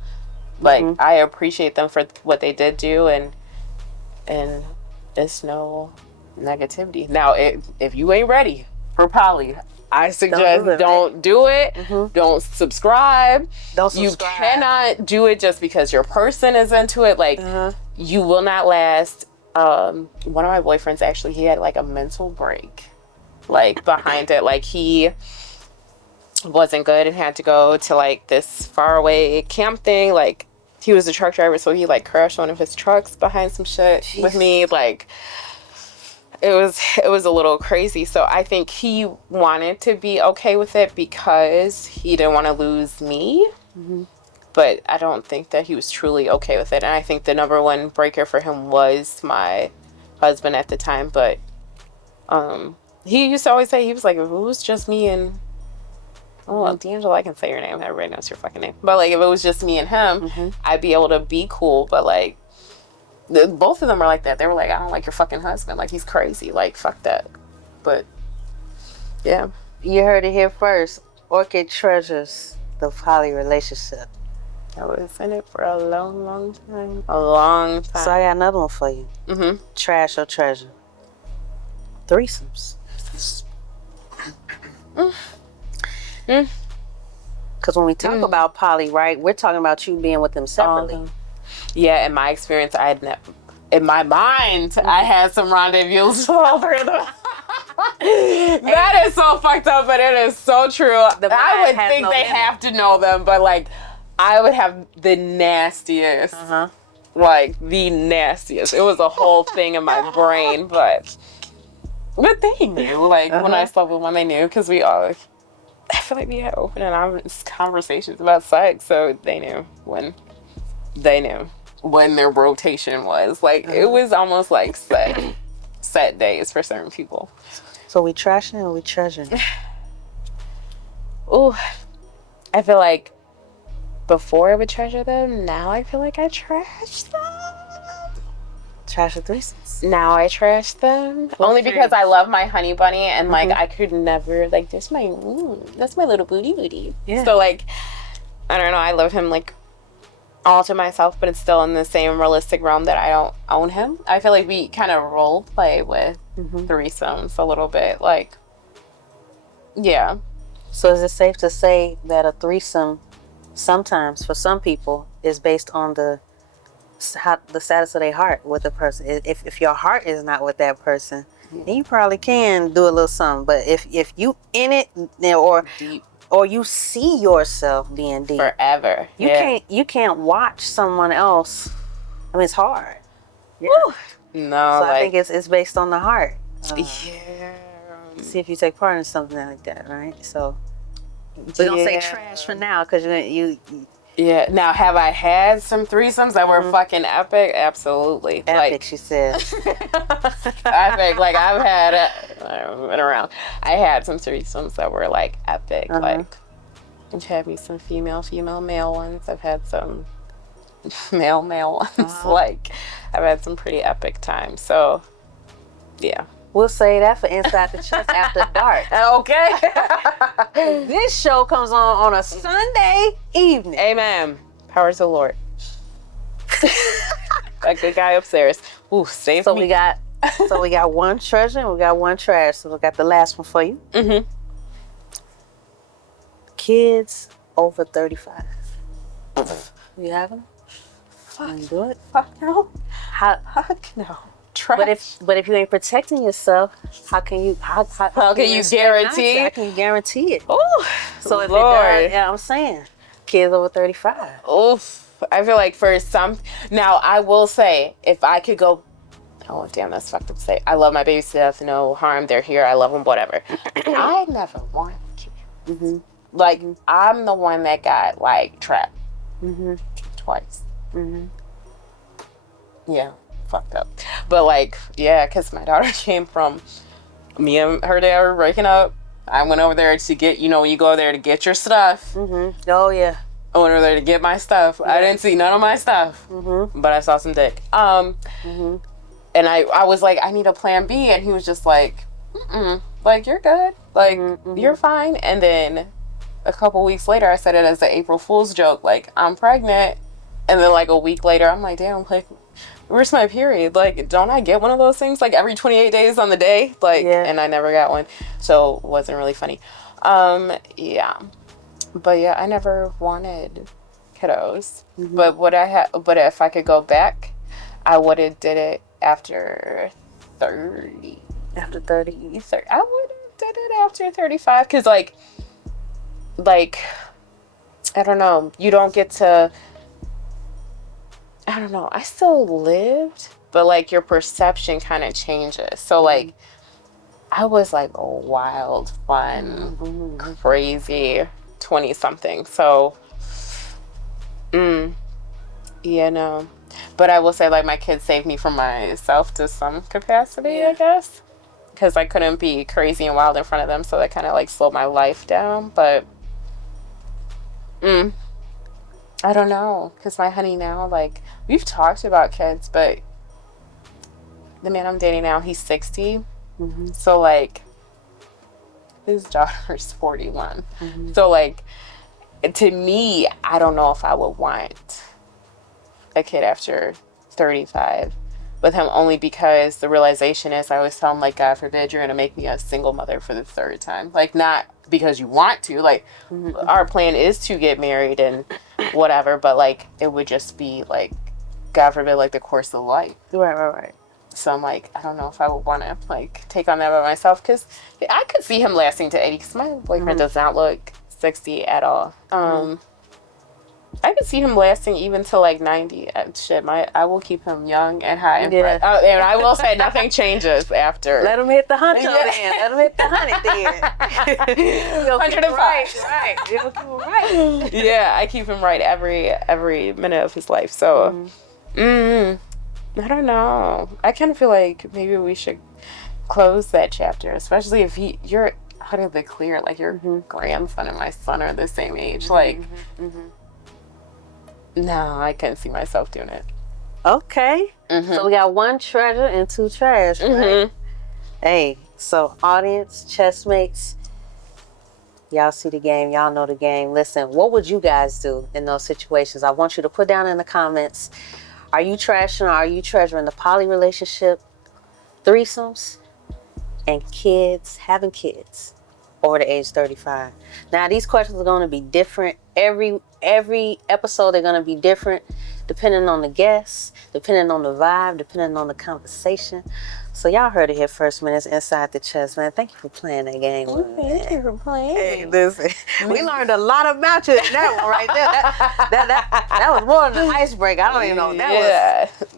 like, I appreciate them for what they did do, and it's no negativity. Now, if you ain't ready for poly, I suggest don't do it. Don't subscribe. You cannot do it just because your person is into it. Like, you will not last. One of my boyfriends, actually, he had, like, a mental break, like, behind it. Like, he wasn't good and had to go to, like, this faraway camp thing. Like, he was a truck driver, so he, like, crashed one of his trucks behind some shit with me. Like, it was a little crazy. So I think he wanted to be okay with it because he didn't want to lose me. But I don't think that he was truly okay with it. And I think the number one breaker for him was my husband at the time. But he used to always say, he was like, if it was just me and... Oh, well, D'Angelo, I can say your name. Everybody knows your fucking name. But, like, if it was just me and him, I'd be able to be cool. But, like, both of them are like that. They were like, I don't like your fucking husband. Like, he's crazy. Like, fuck that. But, yeah. You heard it here first. Orchid treasures the poly relationship. I was in it for a long, long time. A long time. So I got another one for you. Trash or treasure? threesomes? Because when we talk about poly, right, we're talking about you being with them separately. Yeah, in my experience, in my mind, I had some rendezvous over them. That is so fucked up, but it is so true. I would think they have to know them, but like, I would have the nastiest, like the nastiest. It was a whole thing in my brain, but they knew. Like when I slept with one, they knew because I feel like we had open and honest conversations about sex, so they knew when their rotation was. Like it was almost like set days for certain people. So we trashing or we treasuring? Ooh, I feel like before I would treasure them, now I feel like I trash them. Trash the threesomes. Now I trash them. Only because I love my honey bunny and like I could never like that's my little booty. Yeah. So like I don't know, I love him like all to myself, but it's still in the same realistic realm that I don't own him. I feel like we kind of role play with threesomes a little bit, like yeah. So is it safe to say that a threesome sometimes for some people is based on the status of their heart with the person? If your heart is not with that person, then you probably can do a little something. But if you in it or deep, or you see yourself being deep forever, you can't watch someone else. I mean, it's hard. Yeah. No, so I think it's based on the heart. Yeah. See if you take part in something like that, right? So we don't say trash for now because you. Yeah. Now, have I had some threesomes that were fucking epic? Absolutely. Epic, she said. Epic. Like I've had, I've been around. I had some threesomes that were like epic. Like I've had me some female male ones. I've had some male ones. Like I've had some pretty epic times. So yeah. We'll say that for Inside the Chest after dark. Okay. This show comes on a Sunday evening. Amen. Power to the Lord. A good guy upstairs. Ooh, save me. We got one treasure and we got one trash. So we got the last one for you. Kids over 35. You have them? Fuck. Do it? Fuck no. Fuck no. Trash. But if you ain't protecting yourself, how can you guarantee? How can you guarantee it? Oh, so if Lord. It does, yeah, I'm saying kids over 35. Oof. I feel like for some, now I will say if I could go, oh damn, that's fucked up to say. I love my babies to death, no harm. They're here. I love them. Whatever. I never wanted kids. Like I'm the one that got like trapped twice. Yeah. Fucked up. But like, yeah, because my daughter came from me and her dad were breaking up. I went over there to get, when you go there to get your stuff. Oh yeah. I went over there to get my stuff. Yeah. I didn't see none of my stuff, but I saw some dick. And I was like, I need a plan B, and he was just like, like you're good, like you're fine. And then a couple weeks later, I said it as an April Fool's joke, like I'm pregnant. And then like a week later, I'm like, damn, like. Where's my period? Like, don't I get one of those things like every 28 days on the day? Like, and I never got one. So it wasn't really funny. Yeah. But yeah, I never wanted kiddos. But but if I could go back, I would have did it after 30. After 30? I would have did it after 35. Cause like, I don't know. You don't get to, I don't know. I still lived, but like your perception kind of changes. So like, I was like a wild, fun, crazy 20-something. So, yeah, no. But I will say like my kids saved me from myself to some capacity, I guess. Because I couldn't be crazy and wild in front of them. So that kind of like slowed my life down. But, I don't know, because my honey now, like, we've talked about kids, but the man I'm dating now, he's 60. So, like, his daughter's 41. So, like, to me, I don't know if I would want a kid after 35. with him only because the realization is, I always tell him, like, God forbid you're going to make me a single mother for the third time. Like, not because you want to. Like, our plan is to get married and whatever, but, like, it would just be, like, God forbid, like, the course of life. Right. So I'm like, I don't know if I would want to, like, take on that by myself, because I could see him lasting to 80, because my boyfriend does not look 60 at all. I could see him lasting even to like 90. I will keep him young and high and fresh. Oh, and I will say nothing changes after. Let him hit the huncho then. Let him hit the 100 then. You'll keep him right. You'll keep him right. Yeah, I keep him right every minute of his life. So, I don't know. I kind of feel like maybe we should close that chapter, especially if you're out of the clear. Like, your grandson and my son are the same age. Like, no, I couldn't see myself doing it. Okay. So we got 1 treasure and 2 trash, right? Hey, so audience, chessmates, y'all see the game. Y'all know the game. Listen, what would you guys do in those situations? I want you to put down in the comments, are you trashing or are you treasuring the poly relationship, threesomes, and kids, having kids over the age 35? Now, these questions are going to be different. Every episode, they're going to be different depending on the guests, depending on the vibe, depending on the conversation. So y'all heard it here first, man. It's Inside the Chess, man. Thank you for playing that game. Thank you for playing. Hey, listen, we learned a lot about you in that one right there. That was more than an icebreaker. I don't even know.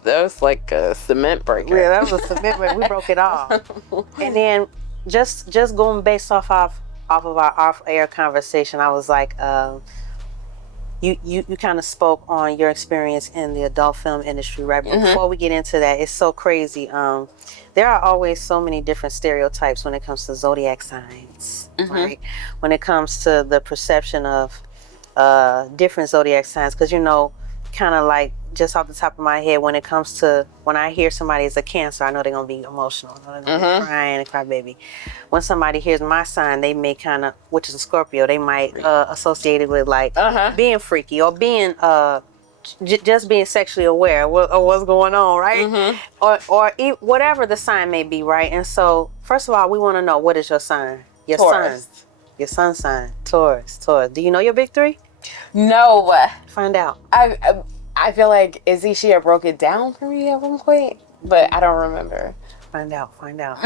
That was like a cement breaker. Yeah, that was a cement breaker. We broke it off. And then just going based off of our off-air conversation, I was like, you kind of spoke on your experience in the adult film industry, right? But before we get into that, it's so crazy. There are always so many different stereotypes when it comes to zodiac signs, right? When it comes to the perception of different zodiac signs, because kind of like just off the top of my head, when I hear somebody is a Cancer, I know they're gonna be emotional, they're gonna be crying and cry baby. When somebody hears my sign, they may kind of, which is a Scorpio, they might associate it with like being freaky or being just being sexually aware of what's going on, right? Or whatever the sign may be, right? And so, first of all, we want to know, what is your sign? Your Taurus. sun. Your sun sign. Taurus. Do you know your big 3? No. Find out. I feel like she had broke it down for me at one point, but I don't remember. Find out. Find out.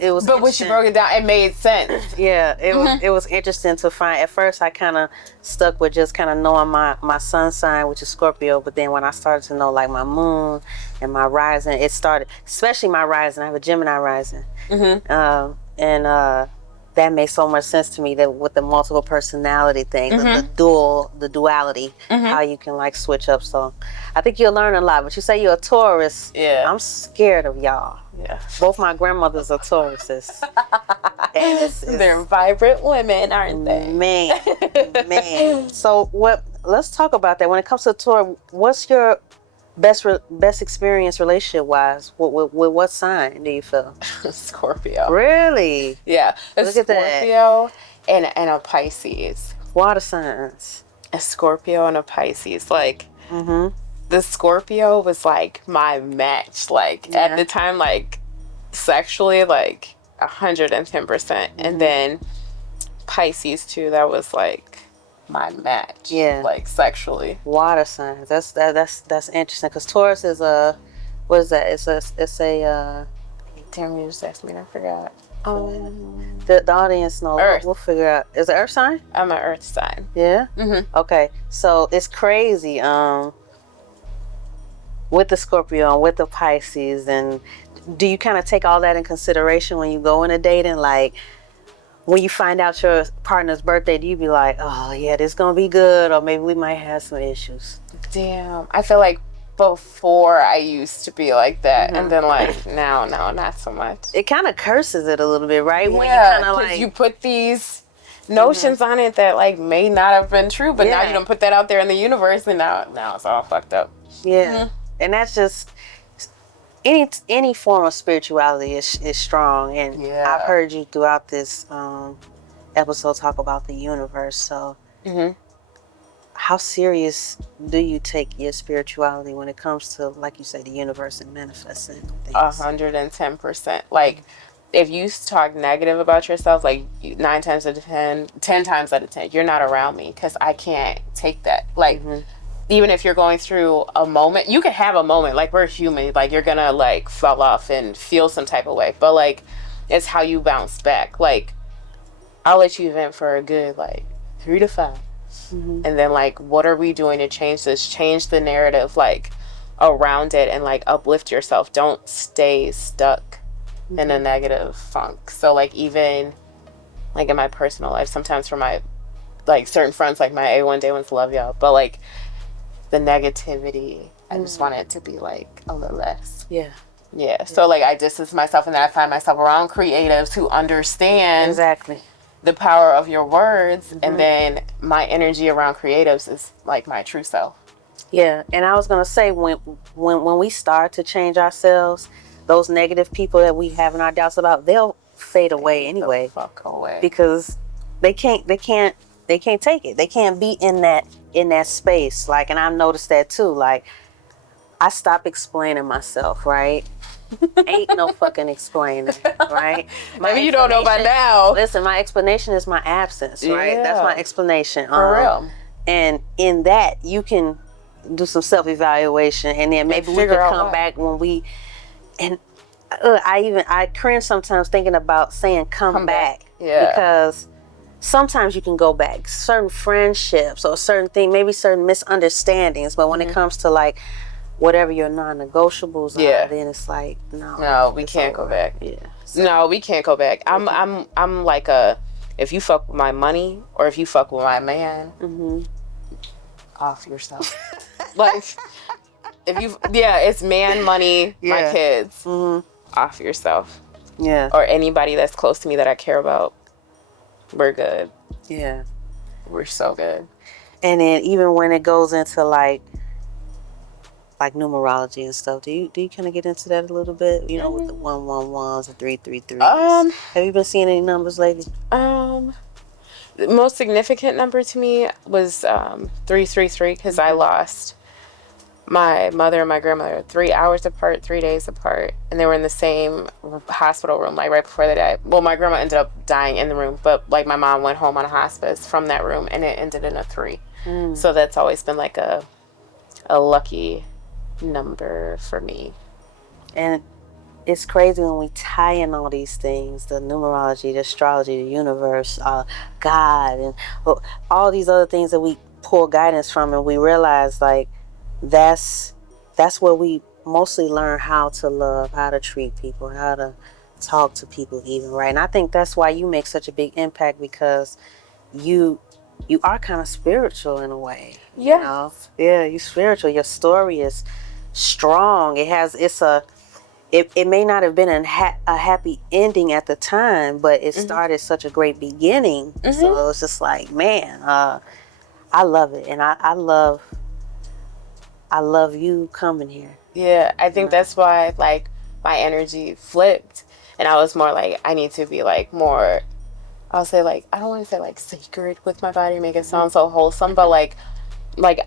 It was. But when she broke it down, it made sense. Yeah, it was interesting to find. At first, I kind of stuck with just kind of knowing my sun sign, which is Scorpio. But then when I started to know like my moon and my rising, it started, especially my rising. I have a Gemini rising, and that made so much sense to me, that with the multiple personality thing, the duality, how you can like switch up. So I think you'll learn a lot. But you say you're a Taurus. Yeah. I'm scared of y'all. Yeah. Both my grandmothers are Tauruses. And they're vibrant women, aren't they? Man. So let's talk about that. When it comes to Taurus, what's your best experience relationship wise? With what sign do you feel? Scorpio. Really? Yeah. Look at that. Scorpio and a Pisces. Water signs. A Scorpio and a Pisces. Like, the Scorpio was like my match. Like, at the time, like, sexually, like 110%. And then Pisces too, that was like my match. Yeah. Like, sexually. Water signs. That's interesting, because Taurus is what is that? It's a damn, you just asked me and I forgot. The audience knows. Earth. We'll figure out. Is it Earth sign? I'm an Earth sign. Yeah? Okay. So it's crazy. With the Scorpio and with the Pisces, and do you kind of take all that in consideration when you go into dating? Like, when you find out your partner's birthday, do you be like, oh yeah, this is gonna be good, or maybe we might have some issues? Damn, I feel like before I used to be like that, and then like now, not so much. It kind of curses it a little bit, right? Yeah, when you kind of like, you put these notions on it that like may not have been true, but now you don't put that out there in the universe, and now it's all fucked up. Yeah, and that's just any form of spirituality is strong, and I've heard you throughout this episode talk about the universe. So how serious do you take your spirituality when it comes to, like you say, the universe and manifesting things? 110%. Like, if you talk negative about yourself, like 9 times out of 10, 10 times out of 10, you're not around me because I can't take that. Like, even if you're going through a moment, you can have a moment. Like, we're human. Like, you're gonna like fall off and feel some type of way. But like, it's how you bounce back. Like, I'll let you vent for a good like 3 to 5. And then like, what are we doing to change this? Change the narrative like around it and like uplift yourself. Don't stay stuck in a negative funk. So like, even like in my personal life, sometimes for my like certain friends, like my A1 day ones, love y'all, but like the negativity, I just want it to be like a little less. Yeah. So like, I distance myself, and then I find myself around creatives who understand Exactly the power of your words, and then my energy around creatives is like my true self. Yeah, and I was gonna say, when we start to change ourselves, those negative people that we having our doubts about, they'll fade away anyway. Fuck away. Because they can't take it. They can't be in that space. Like, and I've noticed that too. Like, I stop explaining myself, right? Ain't no fucking explaining, right? Maybe you don't know by now. Listen, my explanation is my absence, right? That's my explanation. For real. And in that, you can do some self-evaluation, and then maybe we can come back when we, and I cringe sometimes thinking about saying come back. Yeah. Because sometimes you can go back. Certain friendships or certain things, maybe certain misunderstandings, but when it comes to like whatever your non-negotiables are, then it's like, no, we can't go back. So, no, we can't go back. I'm like if you fuck with my money or if you fuck with my man, off yourself. Like, if you, it's man, money, my kids, off yourself. Yeah. Or anybody that's close to me that I care about, we're good. Yeah. We're so good. And then even when it goes into like numerology and stuff, do you kind of get into that a little bit? You know, with the 111s and 333s. Have you been seeing any numbers lately? The most significant number to me was 333, because I lost my mother and my grandmother 3 hours apart, 3 days apart, and they were in the same hospital room, like right before they died. Well, my grandma ended up dying in the room, but like my mom went home on a hospice from that room, and it ended in a 3. So that's always been like a lucky number for me. And it's crazy when we tie in all these things, the numerology, the astrology, the universe, God, and all these other things that we pull guidance from, and we realize like that's where we mostly learn how to love, how to treat people, how to talk to people even, right? And I think that's why you make such a big impact, because you are kind of spiritual in a way. Yeah. You know? Yeah, you're spiritual. Your story is strong. It may not have been a happy ending at the time, but it started such a great beginning. So it was just like, man, I love it. And I love you coming here. Yeah, I think that's why like my energy flipped, and I was more like, I need to be like more, I'll say like, I don't want to say like sacred with my body, make it sound so wholesome, but like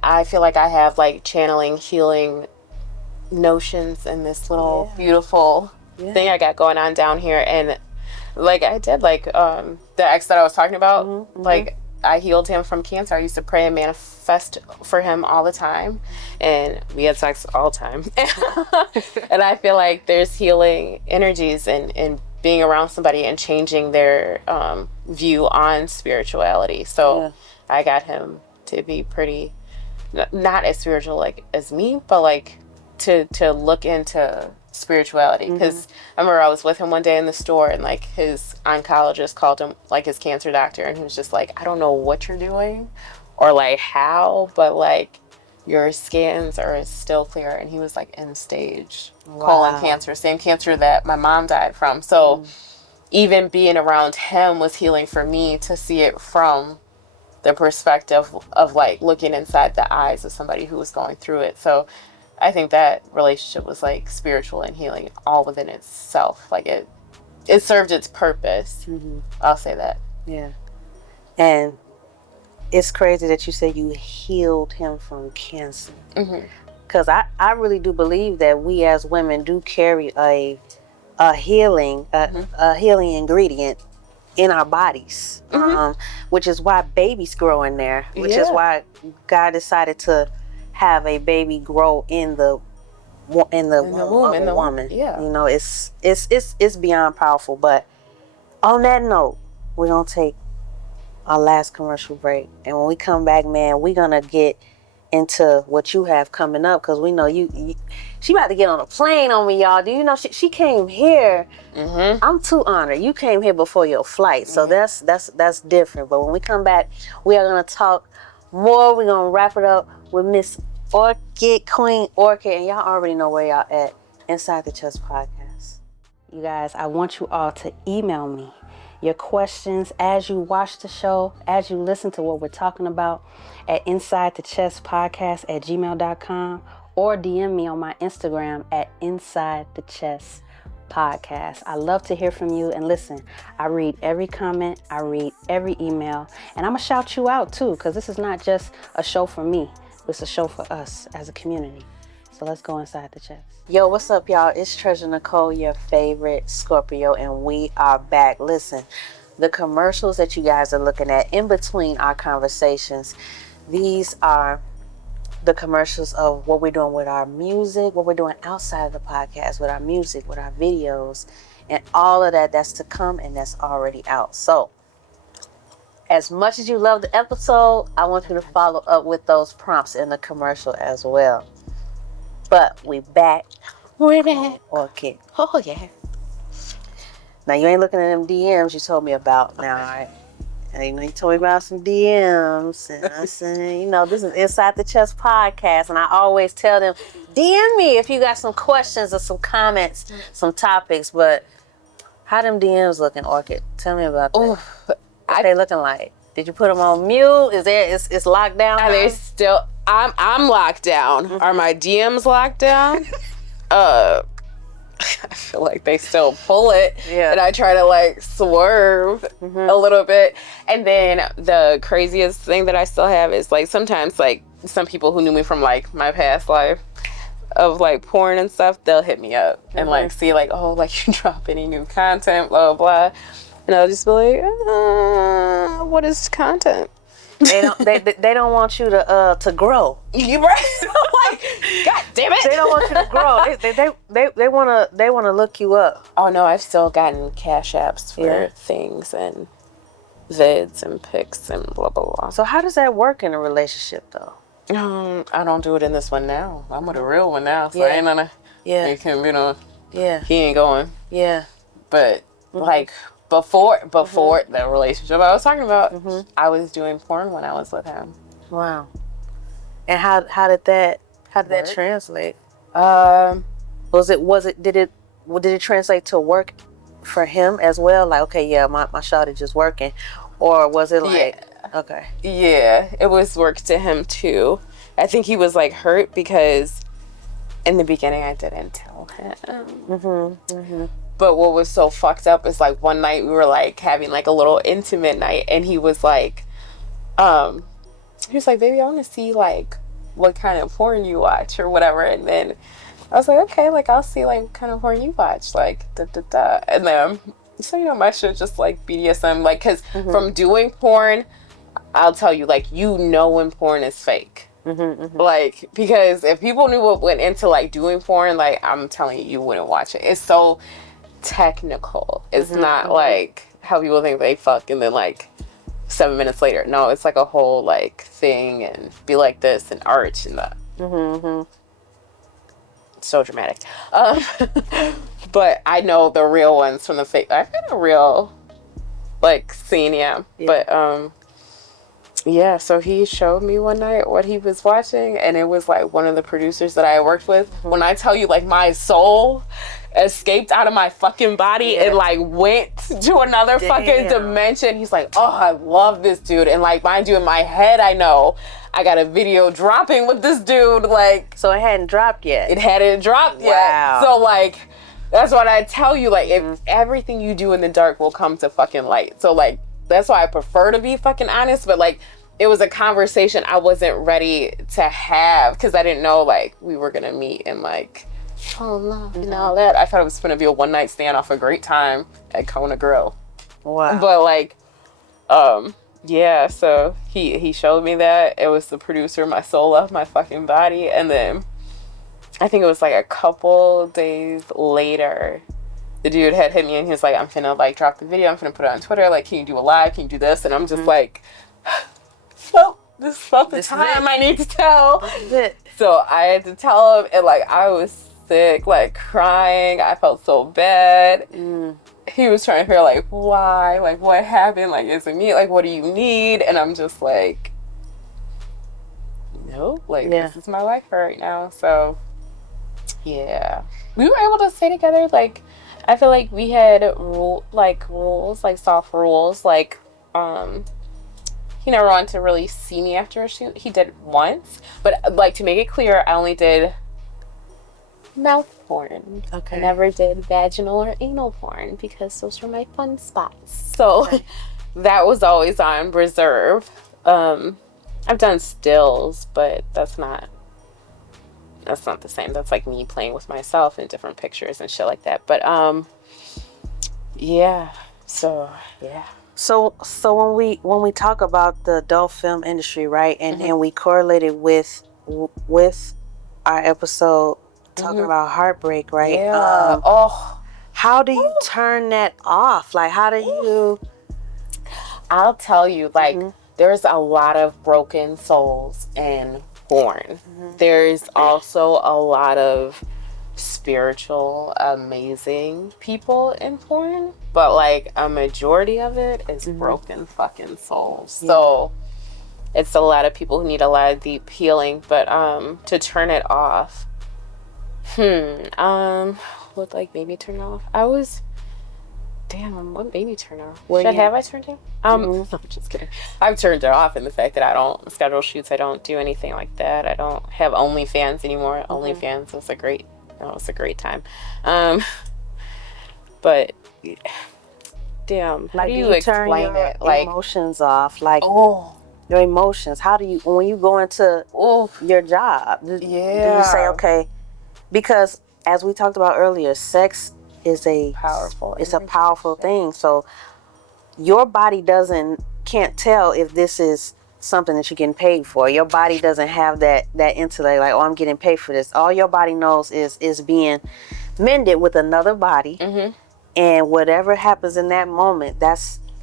I feel like I have like channeling, healing notions in this little beautiful thing I got going on down here. And like I did like the ex that I was talking about, like I healed him from cancer. I used to pray and manifest for him all the time, and we had sex all the time. And I feel like there's healing energies in being around somebody and changing their view on spirituality. So I got him to be pretty, not as spiritual like as me, but like to look into spirituality. Because I remember I was with him one day in the store, and like his oncologist called him, like his cancer doctor, and he was just like, I don't know what you're doing or like how, but like your scans are still clear. And he was like in stage colon cancer, same cancer that my mom died from. So even being around him was healing for me, to see it from the perspective of like looking inside the eyes of somebody who was going through it. So I think that relationship was like spiritual and healing all within itself. Like it served its purpose. I'll say that. Yeah. And it's crazy that you said you healed him from cancer. Mm-hmm. Because I really do believe that we as women do carry a healing ingredient in our bodies, which is why babies grow in there, which is why God decided to have a baby grow in the womb of a woman. Yeah. You know, it's beyond powerful. But on that note, we're gonna take our last commercial break, and when we come back, man, we're gonna get into what you have coming up, because we know you she about to get on a plane on me, y'all. Do you know she came here? I'm too honored. You came here before your flight, so that's different. But when we come back, we are gonna talk more. We're gonna wrap it up with Miss Orchid, Queen Orchid, and y'all already know where y'all at. Inside the Chest Podcast. You guys, I want you all to email me your questions as you watch the show, as you listen to what we're talking about, at insidethechesspodcast@gmail.com, or DM me on my Instagram at insidethechesspodcast. I love to hear from you. And listen, I read every comment, I read every email, and I'm gonna shout you out too, because this is not just a show for me, it's a show for us as a community. So let's go inside the chest. Yo, what's up, y'all? It's Treasur Necole, your favorite Scorpio, and we are back. Listen, the commercials that you guys are looking at in between our conversations, these are the commercials of what we're doing with our music, what we're doing outside of the podcast, with our music, with our videos, and all of that's to come, and that's already out. So, as much as you love the episode, I want you to follow up with those prompts in the commercial as well. But we back. We're back. Orchid. Oh, yeah. Now, you ain't looking at them DMs you told me about now, all right? And you know, you told me about some DMs. And I said, you know, this is Inside the Chest Podcast. And I always tell them, DM me if you got some questions or some comments, some topics. But how them DMs looking, Orchid? Tell me about that. What they looking like? Did you put them on mute? It's locked down? Are they still... I'm locked down. Are my DMs locked down? I feel like they still pull it. Yeah. And I try to like swerve a little bit. And then the craziest thing that I still have is like sometimes like some people who knew me from like my past life of like porn and stuff, they'll hit me up and like see like, oh, like you drop any new content, blah, blah, blah. And I'll just be like, what is content? They don't want you to grow. You right? Like, God damn it! They don't want you to grow. They wanna look you up. Oh no, I've still gotten cash apps for things and vids and pics and blah blah blah. So how does that work in a relationship though? I don't do it in this one now. I'm with a real one now, so I ain't gonna. Yeah. He can, he ain't going. Yeah. But like. Before the relationship I was talking about, I was doing porn when I was with him. Wow. And how did that translate? Did it translate to work for him as well? Like, okay, yeah, my shawty just working, or was it like okay? Yeah, it was work to him too. I think he was like hurt because in the beginning I didn't tell him. But what was so fucked up is like one night we were like having like a little intimate night, and he was like, baby, I want to see like what kind of porn you watch or whatever. And then I was like, okay, like I'll see like what kind of porn you watch, like da da da. And then so my shit just like BDSM, like because from doing porn, I'll tell you like when porn is fake. Like because if people knew what went into like doing porn, like I'm telling you wouldn't watch it. It's so technical. It's not like how people think they fuck and then like 7 minutes later. No, it's like a whole like thing and be like this and arch and that. So dramatic. But I know the real ones from the fake. I've got a real like scene, but so he showed me one night what he was watching, and it was like one of the producers that I worked with. When I tell you like my soul escaped out of my fucking body and like went to another fucking dimension. He's like, oh, I love this dude. And like, mind you, in my head, I know I got a video dropping with this dude. Like, so it hadn't dropped yet. It hadn't dropped yet. So like, that's what I tell you. Like, if everything you do in the dark will come to fucking light. So like, that's why I prefer to be fucking honest. But like, it was a conversation I wasn't ready to have because I didn't know like we were gonna meet and like fall in love and all that. I thought it was gonna be a one night stand off a great time at Kona Grill. Wow. But like, yeah. So he showed me that. It was the producer. My soul left my fucking body, and then I think it was like a couple days later, the dude had hit me and he was like, I'm finna like drop the video. I'm finna put it on Twitter. Like, can you do a live? Can you do this? And I'm just like, well, this is about the time I need to tell. So I had to tell him, and like I was sick, like crying. I felt so bad. He was trying to figure like why, like what happened, like is it me, like what do you need? And I'm just like, no, like this is my life right now. So yeah, we were able to stay together. Like I feel like we had rules, like soft rules. Like he never wanted to really see me after a shoot. He did once, but like to make it clear, I only did mouth porn. Okay. I never did vaginal or anal porn because those were my fun spots. So that was always on reserve. I've done stills, but that's not the same. That's like me playing with myself in different pictures and shit like that. But yeah. So yeah. So when we talk about the adult film industry, right, and we correlate it with our episode talking about Heartbreak, right? Yeah. How do you turn that off? Like, how do you? I'll tell you, like, there's a lot of broken souls in porn. There's also a lot of spiritual, amazing people in porn, but like a majority of it is broken fucking souls. So it's a lot of people who need a lot of deep healing. But to turn it off, what like made me turn it off? What made me turn it off? Have I turned it? I'm just kidding. I've turned it off in the fact that I don't schedule shoots. I don't do anything like that. I don't have OnlyFans anymore. OnlyFans was a great time. But damn, how like, do you explain it? Like emotions off, like your emotions. How do you, when you go into your job? Do you say okay? Because as we talked about earlier, sex is a powerful thing. So your body can't tell if this is something that you're getting paid for. Your body doesn't have that intellect, like, oh, I'm getting paid for this. All your body knows is being mended with another body, and whatever happens in that moment,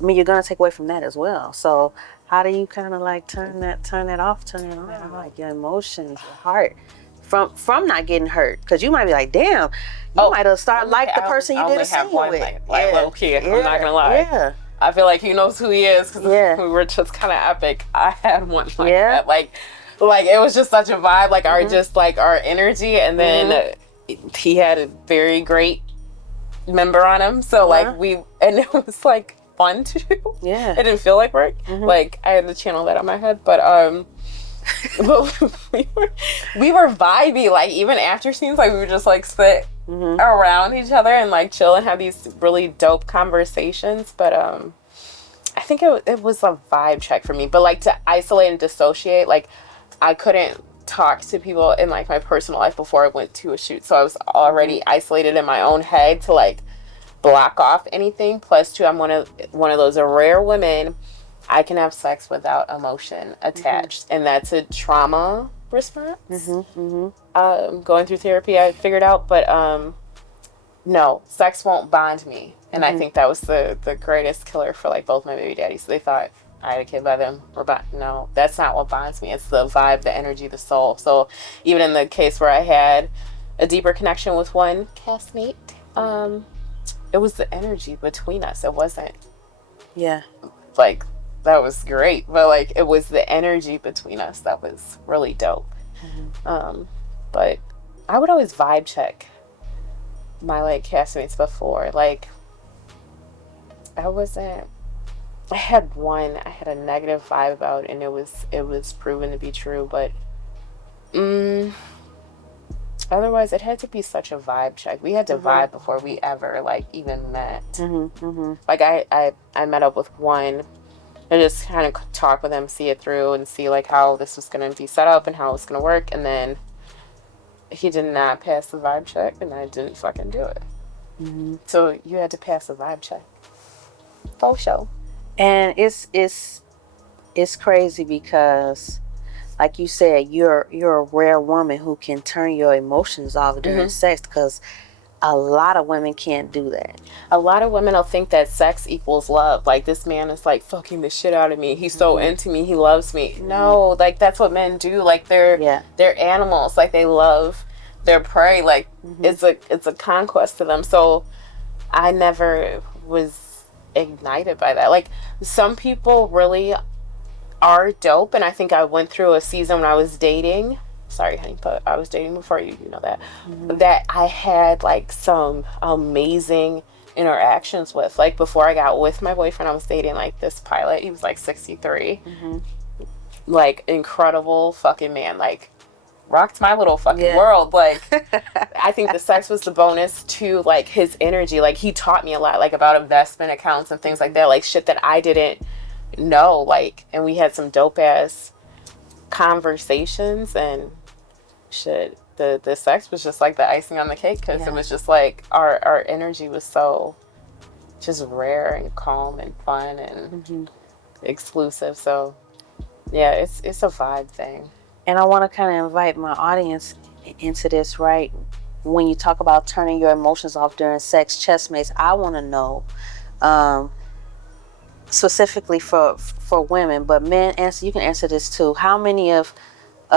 you're gonna take away from that as well. So how do you kind of like turn that off, turn it on, like your emotions, your heart, from not getting hurt? Because you might be like, damn, you might have started like the person you did a scene with. Like low key, I'm not gonna lie. Yeah. I feel like he knows who he is because we were just kind of epic. I had one like that. Like it was just such a vibe. Like our energy, and then he had a very great member on him. So and it was like fun to do. Yeah, it didn't feel like work. Like I had to channel that on my head, but but we were vibey. Like even after scenes, like we would just like sit around each other and like chill and have these really dope conversations. But I think it was a vibe check for me. But like to isolate and dissociate, like I couldn't talk to people in like my personal life before I went to a shoot, so I was already isolated in my own head to like block off anything. Plus two, I'm one of those rare women. I can have sex without emotion attached, and that's a trauma response. Going through therapy, I figured out, but no, sex won't bond me, and I think that was the greatest killer for like both my baby daddies. They thought I had a kid by them. No, that's not what bonds me. It's the vibe, the energy, the soul. So even in the case where I had a deeper connection with one castmate, it was the energy between us. It wasn't like that was great, but like it was the energy between us that was really dope. But I would always vibe check my like castmates before. Like I had a negative vibe about, and it was proven to be true, but otherwise it had to be such a vibe check. We had to vibe before we ever like even met. Like I met up with one I just kind of talk with him, see it through, and see like how this was going to be set up and how it's going to work. And then he did not pass the vibe check, and I didn't fucking do it. Mm-hmm. So you had to pass the vibe check. Faux show. And it's crazy because, like you said, you're a rare woman who can turn your emotions off during sex, because a lot of women can't do that. A lot of women will think that sex equals love. Like, this man is like fucking the shit out of me. He's so into me. He loves me. No, like that's what men do. Like they're animals. Like they love their prey. Like it's a conquest to them. So I never was ignited by that. Like some people really are dope, and I think I went through a season when I was dating. Sorry, honey, but I was dating before you know that. That I had like some amazing interactions with. Like before I got with my boyfriend, I was dating like this pilot. He was like 63. Like incredible fucking man. Like rocked my little fucking world. Like I think the sex was the bonus to like his energy. Like he taught me a lot, like about investment accounts and things like that. Like shit that I didn't know. Like, and we had some dope ass conversations, and shit, the sex was just like the icing on the cake, because it was just like our energy was so just rare and calm and fun and exclusive. So yeah, it's a vibe thing. And I want to kind of invite my audience into this, right? When you talk about turning your emotions off during sex, chestmates, I want to know, specifically for women, but men, you can answer this too. How many of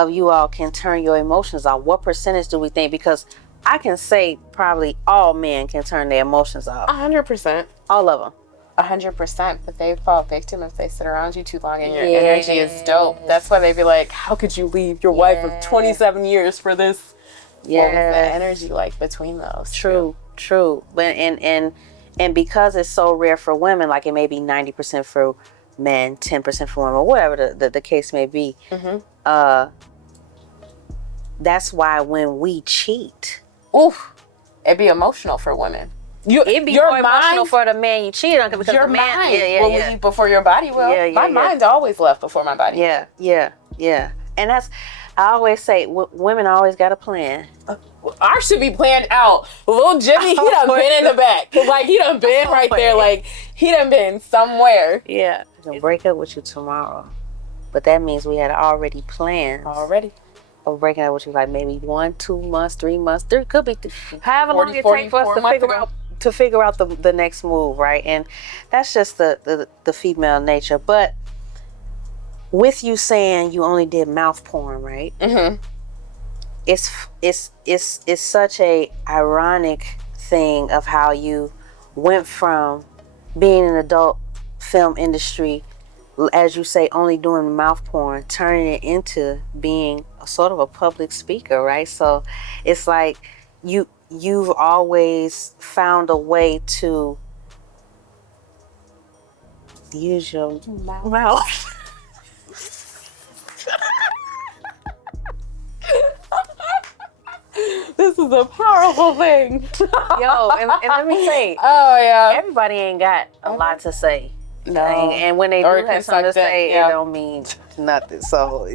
you all can turn your emotions off? What percentage do we think? Because I can say probably all men can turn their emotions off. 100%. All of them. 100%. But they fall victim if they sit around you too long, and your energy is dope. That's why they be like, how could you leave your wife of 27 years for this? What was the energy like between those? True. But and because it's so rare for women, like it may be 90% for men, 10% for women, whatever the case may be. That's why when we cheat, it'd be emotional for women. It'd be more emotional for the man you cheated on, because your the man will leave before your body will. My mind always left before my body. Yeah. And that's, I always say, women always got a plan. Ours should be planned out. Little Jimmy, he done been in the back. Like, he done been right there. Like, he done been somewhere. Yeah. I'm going to break up with you tomorrow. But that means we had already planned. Of breaking up with you, like maybe 1, 2 months, 3 months. There could be however long it takes for us to figure out the next move, right? And that's just the female nature. But with you saying you only did mouth porn, right? It's such a ironic thing of how you went from being in the adult film industry, as you say, only doing mouth porn, turning it into being sort of a public speaker, right? So it's like you've always found a way to use your mouth. This is a powerful thing. Yo, and let me say, everybody ain't got a lot to say. No. And when they do have something to say, it don't mean nothing. So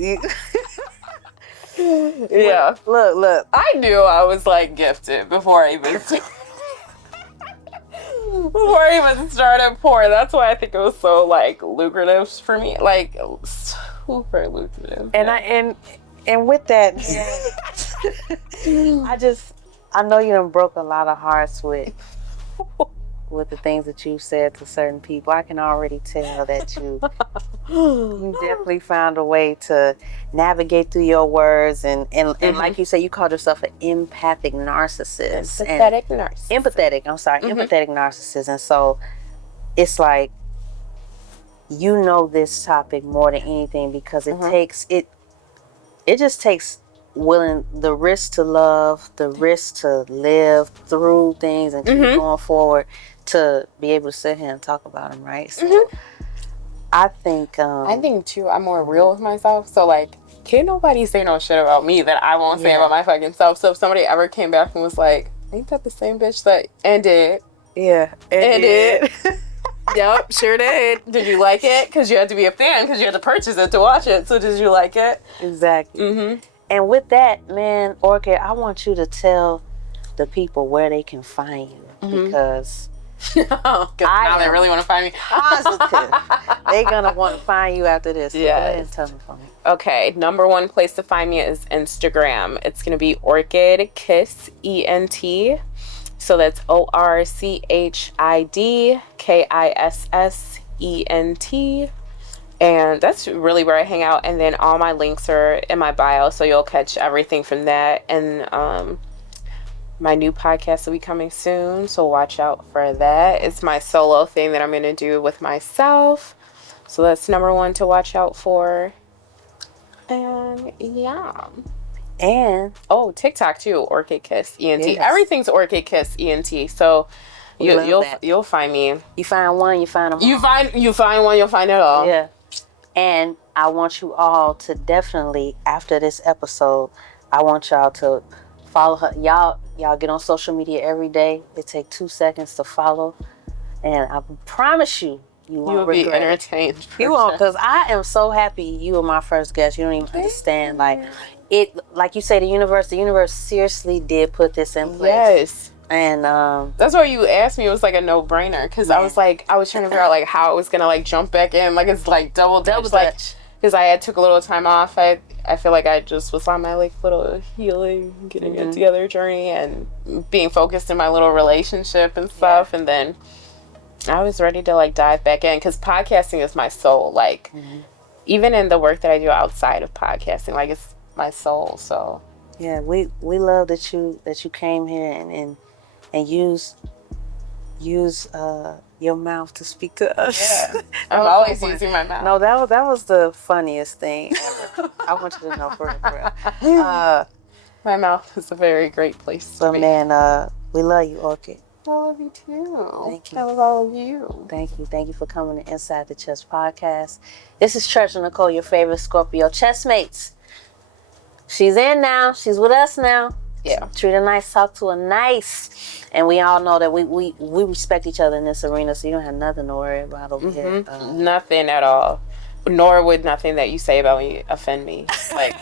look. I knew I was like gifted before I even started porn. That's why I think it was so like lucrative for me. Like super lucrative. And with that, I know you done broke a lot of hearts with the things that you said to certain people. I can already tell that you definitely found a way to navigate through your words, and like you said, you called yourself an empathic narcissist. Empathetic narcissist. Empathetic narcissist. And so it's like, you know this topic more than anything, because it just takes willing the risk to love, the risk to live through things and keep going forward, to be able to sit here and talk about them, right? So I think too, I'm more real with myself. So like, can't nobody say no shit about me that I won't say about my fucking self. So if somebody ever came back and was like, ain't that the same bitch that ended? Yeah, ended. Yep, sure did. Did you like it? Because you had to be a fan, because you had to purchase it to watch it. So did you like it? Exactly. Mm-hmm. And with that, man, Orchid, I want you to tell the people where they can find you, because now they really want to find me. Positive. They're going to want to find you after this. So go ahead and tell them for me. Okay, number one place to find me is Instagram. It's going to be Orchid Kiss, ENT. So that's ORCHIDKISSENT. And that's really where I hang out. And then all my links are in my bio, so you'll catch everything from that. And my new podcast will be coming soon, so watch out for that. It's my solo thing that I'm going to do with myself. So that's number one to watch out for. And yeah. And TikTok too, Orchid Kiss, ENT. Yes. Everything's Orchid Kiss, ENT. So you'll find me. You find one, you find them all. You find one, you'll find it all. Yeah. And I want you all to definitely, after this episode, I want y'all to follow her. Y'all get on social media every day. It takes 2 seconds to follow. And I promise you won't be regret entertained. You won't, because I am so happy you were my first guest. You don't even understand. Like you say, the universe seriously did put this in place. Yes. And that's why you asked me. It was like a no-brainer, because I was trying to figure out like how it was gonna like jump back in, like it's like double dutch. Because I took a little time off. I feel like I just was on my like little healing, getting it together journey, and being focused in my little relationship and stuff. Yeah. And then I was ready to like dive back in, because podcasting is my soul. Like even in the work that I do outside of podcasting, like it's my soul. So yeah, we love that you came here and use your mouth to speak to us. Yeah. I'm always using my mouth. No, that was the funniest thing ever. I want you to know for real. My mouth is a very great place to be. Man, we love you, Orchid. I love you too. Thank you. I love all of you. Thank you for coming to Inside the Chess Podcast. This is Treasur Necole, your favorite Scorpio chessmates. She's in now. She's with us now. Yeah. Treat her nice, talk to her nice. And we all know that we respect each other in this arena, so you don't have nothing to worry about over here. Nothing at all. Nor would nothing that you say about me offend me. Like,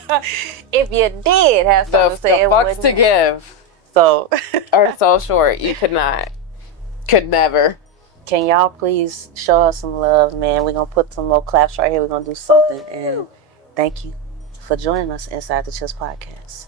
if you did have something to say, the fucks to give. So are so short. You could never. Can y'all please show us some love, man? We're gonna put some more claps right here. We're gonna do something. And thank you for joining us inside the Chess Podcast.